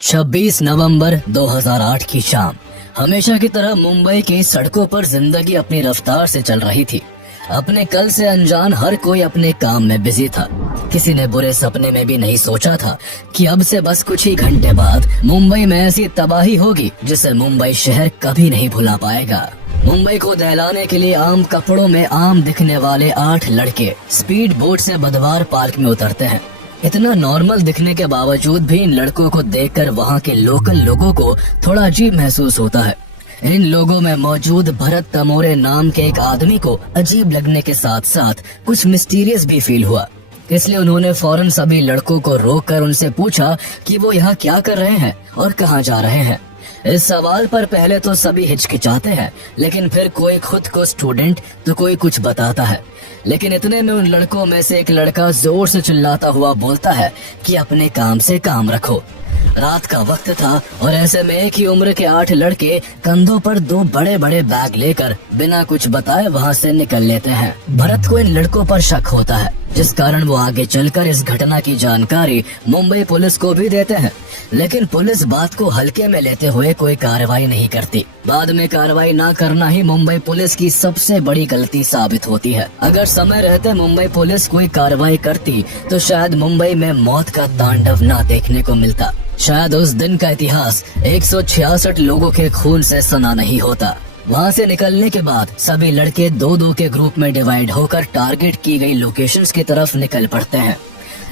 26 नवंबर 2008 की शाम हमेशा की तरह मुंबई की सड़कों पर जिंदगी अपनी रफ्तार से चल रही थी। अपने कल से अनजान हर कोई अपने काम में बिजी था। किसी ने बुरे सपने में भी नहीं सोचा था कि अब से बस कुछ ही घंटे बाद मुंबई में ऐसी तबाही होगी जिसे मुंबई शहर कभी नहीं भुला पाएगा। मुंबई को दहलाने के लिए आम कपड़ों में आम दिखने वाले 8 लड़के स्पीड बोट से बुधवार पार्क में उतरते हैं। इतना नॉर्मल दिखने के बावजूद भी इन लड़कों को देखकर वहाँ के लोकल लोगों को थोड़ा अजीब महसूस होता है। इन लोगों में मौजूद भरत तमोरे नाम के एक आदमी को अजीब लगने के साथ साथ कुछ मिस्टीरियस भी फील हुआ। इसलिए उन्होंने फौरन सभी लड़कों को रोककर उनसे पूछा कि वो यहाँ क्या कर रहे हैं और कहाँ जा रहे हैं। इस सवाल पर पहले तो सभी हिचकिचाते हैं, लेकिन फिर कोई खुद को स्टूडेंट तो कोई कुछ बताता है। लेकिन इतने में उन लड़कों में से एक लड़का जोर से चिल्लाता हुआ बोलता है कि अपने काम से काम रखो। रात का वक्त था और ऐसे में एक ही उम्र के 8 लड़के कंधों पर 2 बड़े बड़े बैग लेकर बिना कुछ बताए वहाँ से निकल लेते हैं। भरत को इन लड़कों पर शक होता है, जिस कारण वो आगे चलकर इस घटना की जानकारी मुंबई पुलिस को भी देते हैं। लेकिन पुलिस बात को हल्के में लेते हुए कोई कार्रवाई नहीं करती। बाद में कार्रवाई न करना ही मुंबई पुलिस की सबसे बड़ी गलती साबित होती है। अगर समय रहते मुंबई पुलिस कोई कार्रवाई करती तो शायद मुंबई में मौत का तांडव न देखने को मिलता। शायद उस दिन का इतिहास 166 लोगों के खून से सना नहीं होता। वहाँ से निकलने के बाद सभी लड़के 2-2 के ग्रुप में डिवाइड होकर टारगेट की गई लोकेशंस की तरफ निकल पड़ते हैं।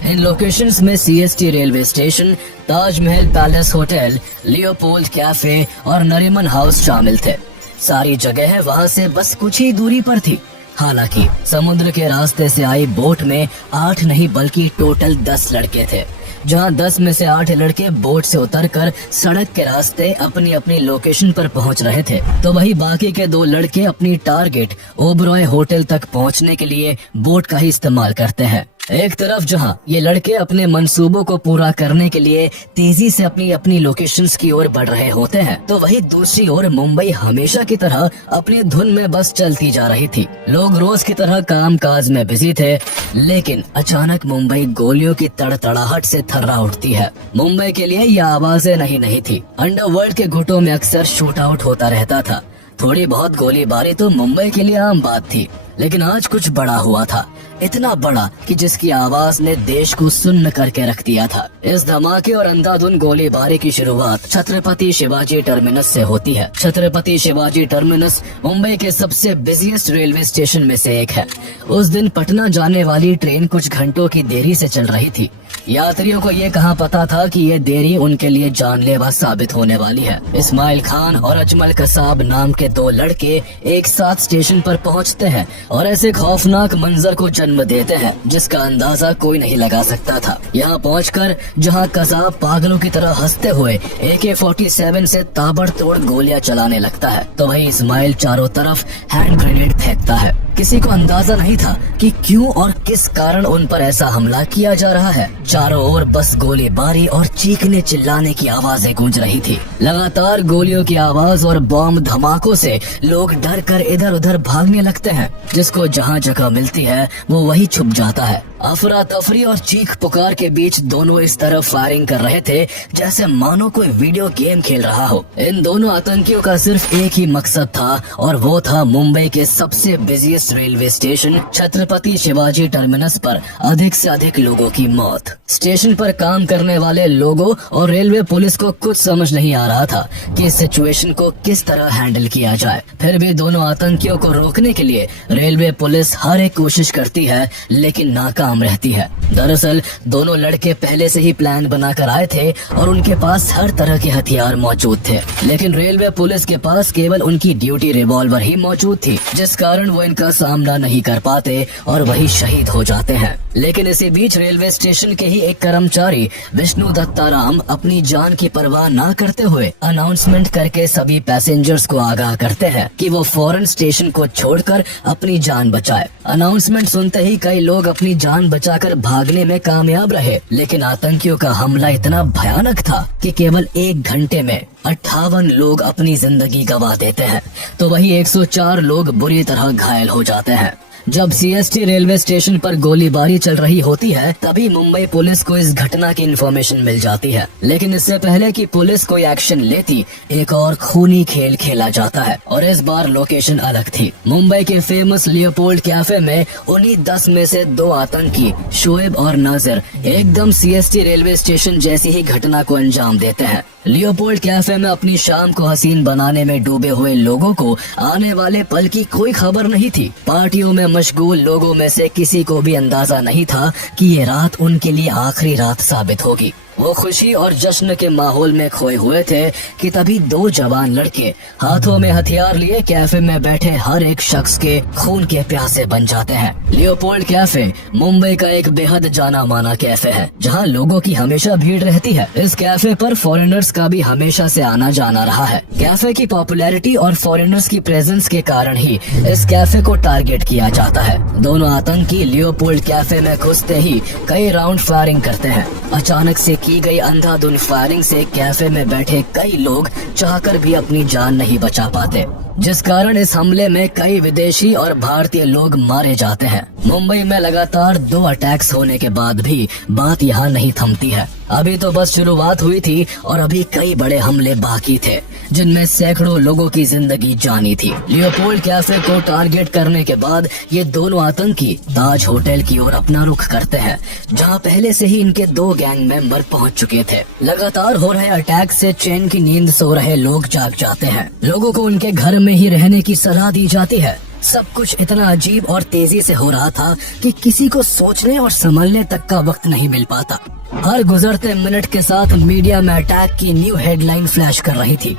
इन लोकेशंस में CST railway station, Taj Mahal palace hotel, Leopold cafe और नरीमन हाउस शामिल थे। सारी जगह वहाँ से बस कुछ ही दूरी पर थी। हालांकि समुद्र के रास्ते से आई बोट में 8 नहीं बल्कि टोटल 10 लड़के थे, जहां 10 में से 8 लड़के बोट से उतरकर सड़क के रास्ते अपनी अपनी लोकेशन पर पहुंच रहे थे, तो वही बाकी के 2 लड़के अपनी टारगेट ओबरॉय होटल तक पहुंचने के लिए बोट का ही इस्तेमाल करते हैं। एक तरफ जहां ये लड़के अपने मंसूबों को पूरा करने के लिए तेजी से अपनी अपनी लोकेशंस की ओर बढ़ रहे होते हैं, तो वही दूसरी ओर मुंबई हमेशा की तरह अपनी धुन में बस चलती जा रही थी। लोग रोज की तरह काम काज में बिजी थे, लेकिन अचानक मुंबई गोलियों की तड़तड़ाहट से थर्रा उठती है। मुंबई के लिए यह आवाजें नहीं थी। अंडरवर्ल्ड के गुटों में अक्सर शूट आउट होता रहता था। थोड़ी बहुत गोलीबारी तो मुंबई के लिए आम बात थी, लेकिन आज कुछ बड़ा हुआ था। इतना बड़ा कि जिसकी आवाज ने देश को सुन्न करके रख दिया था। इस धमाके और अंधाधुन गोलीबारी की शुरुआत छत्रपति शिवाजी टर्मिनस से होती है। छत्रपति शिवाजी टर्मिनस मुंबई के सबसे बिजिएस्ट रेलवे स्टेशन में से एक है। उस दिन पटना जाने वाली ट्रेन कुछ घंटों की देरी से चल रही थी। यात्रियों को ये कहाँ पता था कि ये देरी उनके लिए जानलेवा साबित होने वाली है। इस्माइल खान और अजमल कसाब नाम के 2 लड़के एक साथ स्टेशन पर पहुँचते हैं और ऐसे खौफनाक मंजर को जन्म देते हैं जिसका अंदाजा कोई नहीं लगा सकता था। यहाँ पहुंचकर जहाँ कसाब पागलों की तरह हंसते हुए AK-47 से ताबड़तोड़ गोलियां चलाने लगता है, तो वही इस्माइल चारों तरफ हैंड ग्रेनेड फेंकता है। किसी को अंदाजा नहीं था कि क्यों और किस कारण उन पर ऐसा हमला किया जा रहा है। चारों ओर बस गोलीबारी और चीखने चिल्लाने की आवाजें गूंज रही थी। लगातार गोलियों की आवाज और बॉम्ब धमाकों से लोग डर कर इधर उधर भागने लगते हैं। जिसको जहाँ जगह मिलती है वो वही छुप जाता है। अफरा तफरी और चीख पुकार के बीच दोनों इस तरह फायरिंग कर रहे थे जैसे मानो कोई वीडियो गेम खेल रहा हो। इन दोनों आतंकियों का सिर्फ एक ही मकसद था और वो था मुंबई के सबसे busiest railway station Chhatrapati Shivaji terminus पर अधिक से अधिक लोगों की मौत। स्टेशन पर काम करने वाले लोगों और रेलवे पुलिस को कुछ समझ नहीं आ रहा था कि इस सिचुएशन को किस तरह हैंडल किया जाए। फिर भी दोनों आतंकियों को रोकने के लिए रेलवे पुलिस हर एक कोशिश करती है, लेकिन नाकाम रहती है। दरअसल दोनों लड़के पहले से ही प्लान बनाकर आए थे और उनके पास हर तरह के हथियार मौजूद थे, लेकिन रेलवे पुलिस के पास केवल उनकी ड्यूटी रिवॉल्वर ही मौजूद थी, जिस कारण वो इनका सामना नहीं कर पाते और वही शहीद हो जाते हैं। लेकिन इसी बीच रेलवे स्टेशन के ही एक कर्मचारी विष्णु दत्ताराम अपनी जान की परवाह न करते हुए अनाउंसमेंट करके सभी पैसेंजर्स को आगाह करते हैं कि वो फौरन स्टेशन को छोड़कर अपनी जान बचाए। अनाउंसमेंट सुनते ही कई लोग अपनी जान बचाकर भागने में कामयाब रहे, लेकिन आतंकियों का हमला इतना भयानक था कि केवल 1 घंटे में 58 लोग अपनी जिंदगी गंवा देते हैं, तो वही 104 लोग बुरी तरह घायल हो जाते हैं। जब सीएसटी रेलवे स्टेशन पर गोलीबारी चल रही होती है तभी मुंबई पुलिस को इस घटना की इन्फॉर्मेशन मिल जाती है। लेकिन इससे पहले कि पुलिस कोई एक्शन लेती, एक और खूनी खेल खेला जाता है और इस बार लोकेशन अलग थी। मुंबई के फेमस लियोपोल्ड कैफे में उन्हीं 10 में से 2 आतंकी शोएब और नाजिर एकदम सीएसटी रेलवे स्टेशन जैसी ही घटना को अंजाम देते हैं। लियोपोल्ड कैफे में अपनी शाम को हसीन बनाने में डूबे हुए लोगों को आने वाले पल की कोई खबर नहीं थी। पार्टियों में मशगूल लोगों में से किसी को भी अंदाजा नहीं था कि ये रात उनके लिए आखिरी रात साबित होगी। वो खुशी और जश्न के माहौल में खोए हुए थे कि तभी 2 जवान लड़के हाथों में हथियार लिए कैफे में बैठे हर एक शख्स के खून के प्यासे बन जाते हैं। लियोपोल्ड कैफे मुंबई का एक बेहद जाना माना कैफे है जहां लोगों की हमेशा भीड़ रहती है। इस कैफे पर फॉरेनर्स का भी हमेशा से आना जाना रहा है। कैफे की पॉपुलैरिटी और फॉरेनर्स की प्रेजेंस के कारण ही इस कैफे को टारगेट किया जाता है। दोनों आतंकी लियोपोल्ड कैफे में घुसते ही कई राउंड फायरिंग करते हैं। अचानक से की गई अंधाधुंध फायरिंग से कैफे में बैठे कई लोग चाहकर भी अपनी जान नहीं बचा पाते, जिस कारण इस हमले में कई विदेशी और भारतीय लोग मारे जाते हैं। मुंबई में लगातार 2 अटैक्स होने के बाद भी बात यहाँ नहीं थमती है। अभी तो बस शुरुआत हुई थी और अभी कई बड़े हमले बाकी थे जिनमें सैकड़ों लोगों की जिंदगी जानी थी। लियोपोल्ड कैफे को टारगेट करने के बाद ये दोनों आतंकी ताज होटल की ओर अपना रुख करते हैं, जहां पहले से ही इनके 2 गैंग मेंबर पहुंच चुके थे। लगातार हो रहे अटैक से चैन की नींद सो रहे लोग जाग जाते हैं। लोगों को उनके घर में ही रहने की सलाह दी जाती है। सब कुछ इतना अजीब और तेजी से हो रहा था कि किसी को सोचने और संभलने तक का वक्त नहीं मिल पाता। हर गुजरते मिनट के साथ मीडिया में अटैक की न्यू हेडलाइन फ्लैश कर रही थी।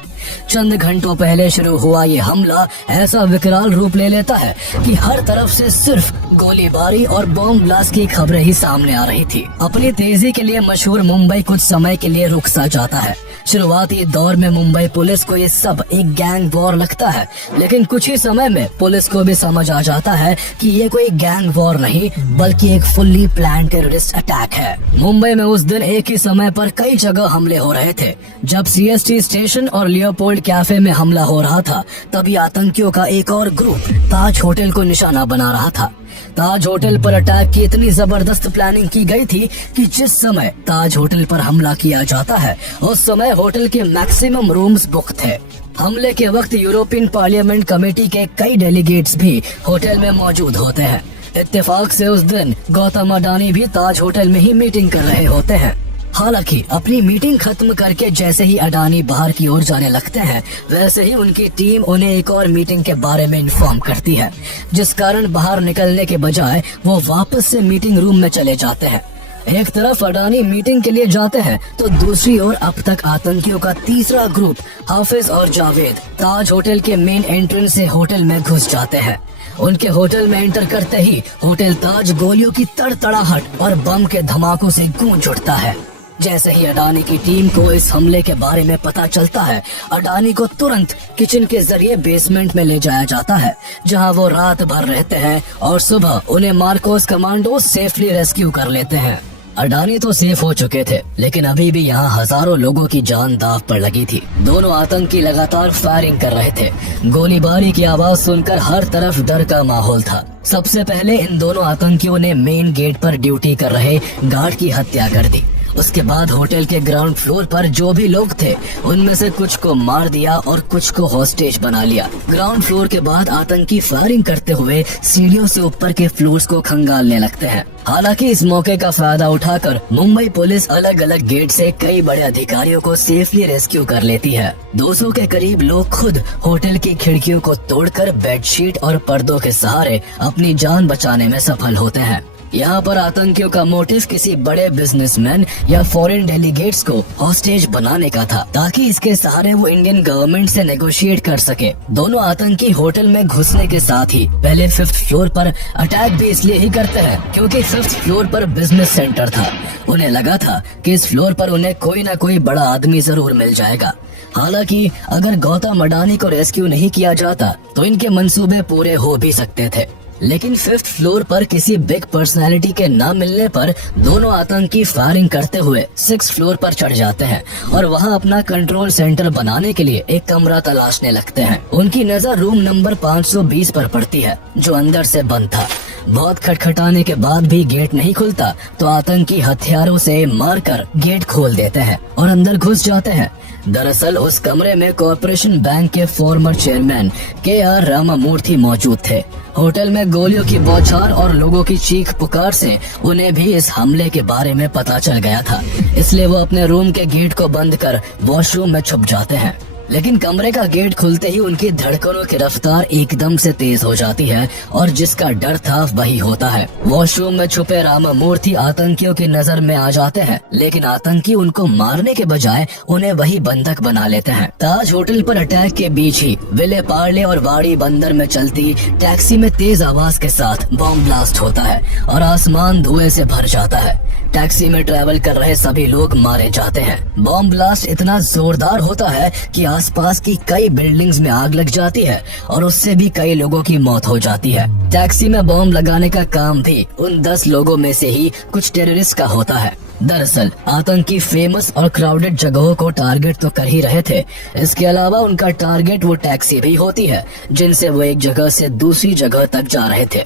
चंद घंटों पहले शुरू हुआ ये हमला ऐसा विकराल रूप ले लेता है कि हर तरफ से सिर्फ गोलीबारी और बॉम्ब ब्लास्ट की खबरें ही सामने आ रही थी। अपनी तेजी के लिए मशहूर मुंबई कुछ समय के लिए रुक सा जाता है। शुरुआती दौर में मुंबई पुलिस को ये सब एक गैंग वॉर लगता है, लेकिन कुछ ही समय में पुलिस को भी समझ आ जाता है कि ये कोई गैंग वॉर नहीं बल्कि एक फुल्ली प्लान टेररिस्ट अटैक है। मुंबई में उस दिन एक ही समय पर कई जगह हमले हो रहे थे। जब सीएसटी स्टेशन और लियोपोल्ड कैफे में हमला हो रहा था तभी आतंकियों का एक और ग्रुप ताज होटल को निशाना बना रहा था। ताज होटल पर अटैक की इतनी जबरदस्त प्लानिंग की गई थी कि जिस समय ताज होटल पर हमला किया जाता है उस समय होटल के मैक्सिमम रूम्स बुक थे। हमले के वक्त यूरोपियन पार्लियामेंट कमेटी के कई डेलीगेट्स भी होटल में मौजूद होते हैं। इत्तेफाक से उस दिन गौतम अडानी भी ताज होटल में ही मीटिंग कर रहे होते हैं। हालांकि अपनी मीटिंग खत्म करके जैसे ही अडानी बाहर की ओर जाने लगते हैं वैसे ही उनकी टीम उन्हें एक और मीटिंग के बारे में इन्फॉर्म करती है, जिस कारण बाहर निकलने के बजाय वो वापस से मीटिंग रूम में चले जाते हैं। एक तरफ अडानी मीटिंग के लिए जाते हैं तो दूसरी ओर अब तक आतंकियों का तीसरा ग्रुप हाफिज और जावेद ताज होटल के मेन एंट्रेंस से होटल में घुस जाते हैं। उनके होटल में एंटर करते ही होटल ताज गोलियों की तड़तड़ाहट और बम के धमाकों से गूंज उठता है। जैसे ही अडानी की टीम को इस हमले के बारे में पता चलता है, अडानी को तुरंत किचन के जरिए बेसमेंट में ले जाया जाता है, जहां वो रात भर रहते हैं और सुबह उन्हें मार्कोस कमांडो सेफली रेस्क्यू कर लेते हैं। अडानी तो सेफ हो चुके थे, लेकिन अभी भी यहाँ हजारों लोगों की जान दाव पर लगी थी। दोनों आतंकी लगातार फायरिंग कर रहे थे। गोलीबारी की आवाज सुनकर हर तरफ डर का माहौल था। सबसे पहले इन दोनों आतंकियों ने मेन गेट पर ड्यूटी कर रहे गार्ड की हत्या कर दी। उसके बाद होटल के ग्राउंड फ्लोर पर जो भी लोग थे उनमें से कुछ को मार दिया और कुछ को हॉस्टेज बना लिया। ग्राउंड फ्लोर के बाद आतंकी फायरिंग करते हुए सीढ़ियों से ऊपर के फ्लोर्स को खंगालने लगते हैं। हालांकि इस मौके का फायदा उठाकर मुंबई पुलिस अलग अलग गेट से कई बड़े अधिकारियों को सेफली रेस्क्यू कर लेती है। 200 के करीब लोग खुद होटल की खिड़कियों को तोड़कर बेडशीट और पर्दों के सहारे अपनी जान बचाने में सफल होते हैं। यहाँ पर आतंकियों का मोटिव किसी बड़े बिजनेसमैन या फॉरेन डेलीगेट्स को हॉस्टेज बनाने का था, ताकि इसके सहारे वो इंडियन गवर्नमेंट से नेगोशिएट कर सके। दोनों आतंकी होटल में घुसने के साथ ही पहले 5th फ्लोर पर अटैक भी इसलिए ही करते हैं क्योंकि 5th फ्लोर पर बिजनेस सेंटर था। उन्हें लगा था कि इस फ्लोर पर उन्हें कोई न कोई बड़ा आदमी जरूर मिल जाएगा। हालांकि अगर गौतम अडानी को रेस्क्यू नहीं किया जाता तो इनके मंसूबे पूरे हो भी सकते थे। लेकिन 5th फ्लोर पर किसी बिग पर्सनालिटी के न मिलने पर दोनों आतंकी फायरिंग करते हुए 6th फ्लोर पर चढ़ जाते हैं और वहां अपना कंट्रोल सेंटर बनाने के लिए एक कमरा तलाशने लगते हैं। उनकी नजर रूम नंबर 520 पर पड़ती है, जो अंदर से बंद था। बहुत खटखटाने के बाद भी गेट नहीं खुलता तो आतंकी हथियारों से मारकर गेट खोल देते हैं और अंदर घुस जाते हैं। दरअसल उस कमरे में कॉर्पोरेशन बैंक के फॉर्मर चेयरमैन KR रामामूर्ति मौजूद थे। होटल में गोलियों की बौछार और लोगों की चीख पुकार से उन्हें भी इस हमले के बारे में पता चल गया था, इसलिए वो अपने रूम के गेट को बंद कर वॉशरूम में छुप जाते हैं। लेकिन कमरे का गेट खुलते ही उनकी धड़कनों की रफ्तार एकदम से तेज हो जाती है और जिसका डर था वही होता है। वॉशरूम में छुपे रामामूर्ति आतंकियों की नजर में आ जाते हैं, लेकिन आतंकी उनको मारने के बजाय उन्हें वही बंधक बना लेते हैं। ताज होटल पर अटैक के बीच ही विले पार्ले और वाड़ी बंदर में चलती टैक्सी में तेज आवाज के साथ बॉम्ब ब्लास्ट होता है और आसमान धुएं से भर जाता है। टैक्सी में ट्रैवल कर रहे सभी लोग मारे जाते हैं। बॉम्ब ब्लास्ट इतना जोरदार होता है कि आसपास की कई बिल्डिंग्स में आग लग जाती है और उससे भी कई लोगों की मौत हो जाती है। टैक्सी में बॉम्ब लगाने का काम भी उन 10 लोगों में से ही कुछ टेररिस्ट का होता है। दरअसल आतंकी फेमस और क्राउडेड जगहों को टारगेट तो कर ही रहे थे, इसके अलावा उनका टारगेट वो टैक्सी भी होती है जिनसे वो एक जगह से दूसरी जगह तक जा रहे थे।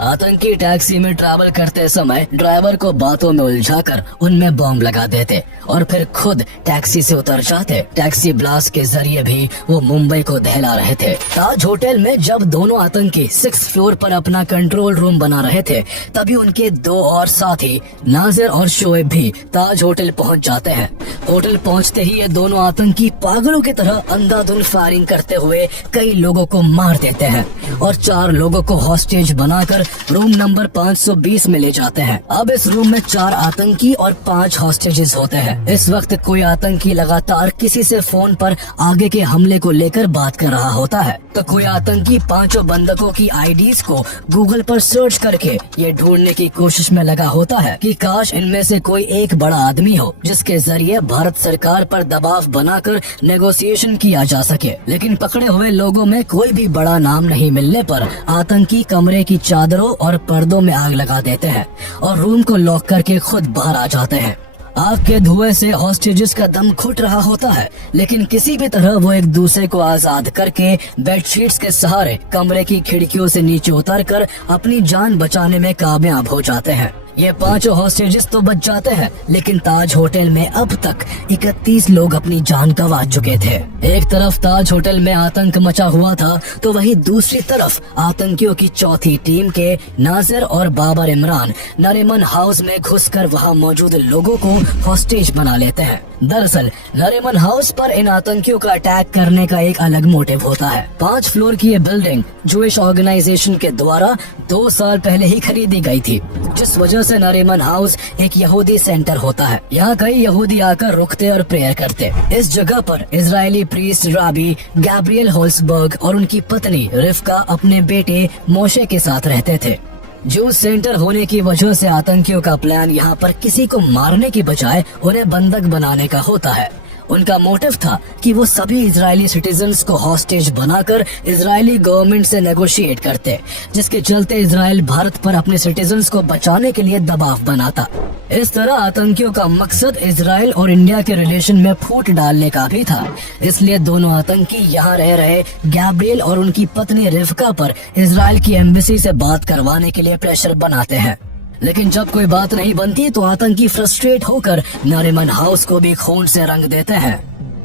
आतंकी टैक्सी में ट्रैवल करते समय ड्राइवर को बातों में उलझाकर उनमें बॉम्ब लगा देते और फिर खुद टैक्सी से उतर जाते। टैक्सी ब्लास्ट के जरिए भी वो मुंबई को दहला रहे थे। ताज होटल में जब दोनों आतंकी 6th फ्लोर पर अपना कंट्रोल रूम बना रहे थे, तभी उनके 2 और साथी नाजिर और शोएब भी ताज होटल पहुंच जाते हैं। होटल पहुंचते ही ये दोनों आतंकी पागलों की तरह अंधाधुंध फायरिंग करते हुए कई लोगों को मार देते हैं और 4 लोगों को हॉस्टेज बनाकर रूम नंबर 520 में ले जाते हैं। अब इस रूम में 4 आतंकी और 5 हॉस्टेजेस होते हैं। इस वक्त कोई आतंकी लगातार किसी से फोन पर आगे के हमले को लेकर बात कर रहा होता है, तो कोई आतंकी 5 बंधकों की आईडीज को गूगल पर सर्च करके ये ढूंढने की कोशिश में लगा होता है कि काश इनमें से कोई एक बड़ा आदमी हो जिसके जरिए भारत सरकार पर दबाव बनाकर नेगोशिएशन किया जा सके। लेकिन पकड़े हुए लोगों में कोई भी बड़ा नाम नहीं मिलने पर आतंकी कमरे की चादरों और पर्दों में आग लगा देते हैं और रूम को लॉक करके खुद बाहर आ जाते हैं। आग के धुएं से हॉस्टेजेस का दम घुट रहा होता है, लेकिन किसी भी तरह वो एक दूसरे को आजाद करके बेडशीट्स के सहारे कमरे की खिड़कियों से नीचे उतरकर अपनी जान बचाने में कामयाब हो जाते हैं। ये 5 हॉस्टेजेस तो बच जाते हैं, लेकिन ताज होटल में अब तक 31 लोग अपनी जान गंवा चुके थे। एक तरफ ताज होटल में आतंक मचा हुआ था, तो वहीं दूसरी तरफ आतंकियों की चौथी टीम के नाजिर और बाबर इमरान नरीमन हाउस में घुसकर वहां मौजूद लोगों को हॉस्टेज बना लेते हैं। दरअसल नरीमन हाउस पर इन आतंकियों का अटैक करने का एक अलग मोटिव होता है। 5 फ्लोर की ये बिल्डिंग जूइश ऑर्गेनाइजेशन के द्वारा 2 साल पहले ही खरीदी गई थी, जिस वजह से नरीमन हाउस एक यहूदी सेंटर होता है। यहाँ कई यहूदी आकर रुकते और प्रेयर करते। इस जगह पर इजरायली प्रीस्ट राबी गैब्रियल होल्सबर्ग और उनकी पत्नी रिफ्का अपने बेटे मोशे के साथ रहते थे। जो सेंटर होने की वजह से आतंकियों का प्लान यहाँ पर किसी को मारने की बजाय उन्हें बंधक बनाने का होता है। उनका मोटिव था कि वो सभी इजरायली सिटीजन्स को हॉस्टेज बनाकर इजरायली गवर्नमेंट से नेगोशिएट करते, जिसके चलते इजराइल भारत पर अपने सिटीजन्स को बचाने के लिए दबाव बनाता। इस तरह आतंकियों का मकसद इजराइल और इंडिया के रिलेशन में फूट डालने का भी था। इसलिए दोनों आतंकी यहाँ रह रहे गैब्रियल और उनकी पत्नी रिफ्का पर इजराइल की एम्बेसी से बात करवाने के लिए प्रेशर बनाते हैं। लेकिन जब कोई बात नहीं बनती तो आतंकी फ्रस्ट्रेट होकर नरीमन हाउस को भी खून से रंग देते हैं।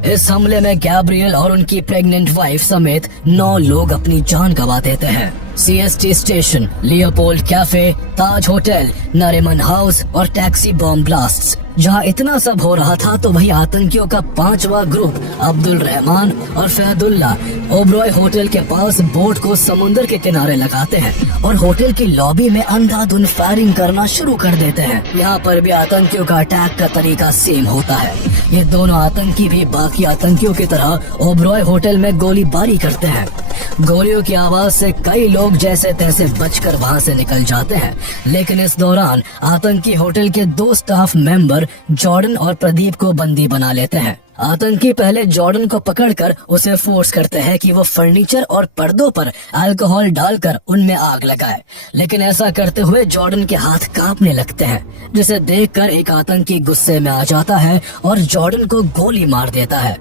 इस हमले में गैब्रियल और उनकी प्रेग्नेंट वाइफ समेत 9 लोग अपनी जान गंवा देते हैं। CST स्टेशन, लियोपोल्ड कैफे, ताज होटल, नरीमन हाउस और टैक्सी बॉम्ब ब्लास्ट्स। जहां इतना सब हो रहा था तो वही आतंकियों का 5वां ग्रुप अब्दुल रहमान और फैदुल्ला ओबरॉय होटल के पास बोट को समुद्र के किनारे लगाते हैं और होटल की लॉबी में अंधाधुंध फायरिंग करना शुरू कर देते हैं। यहाँ पर भी आतंकियों का अटैक का तरीका सेम होता है। ये दोनों आतंकी भी बाकी आतंकियों की तरह ओबरॉय होटल में गोलीबारी करते हैं। गोलियों की आवाज से कई लोग जैसे तैसे बचकर वहां से निकल जाते हैं, लेकिन इस दौरान आतंकी होटल के 2 स्टाफ मेंबर जॉर्डन और प्रदीप को बंदी बना लेते हैं। आतंकी पहले जॉर्डन को पकड़कर उसे फोर्स करते हैं कि वो फर्नीचर और पर्दों पर अल्कोहल डालकर उनमें आग लगाए, लेकिन ऐसा करते हुए जॉर्डन के हाथ कांपने लगते हैं, जिसे देखकर एक आतंकी गुस्से में आ जाता है और जॉर्डन को गोली मार देता है।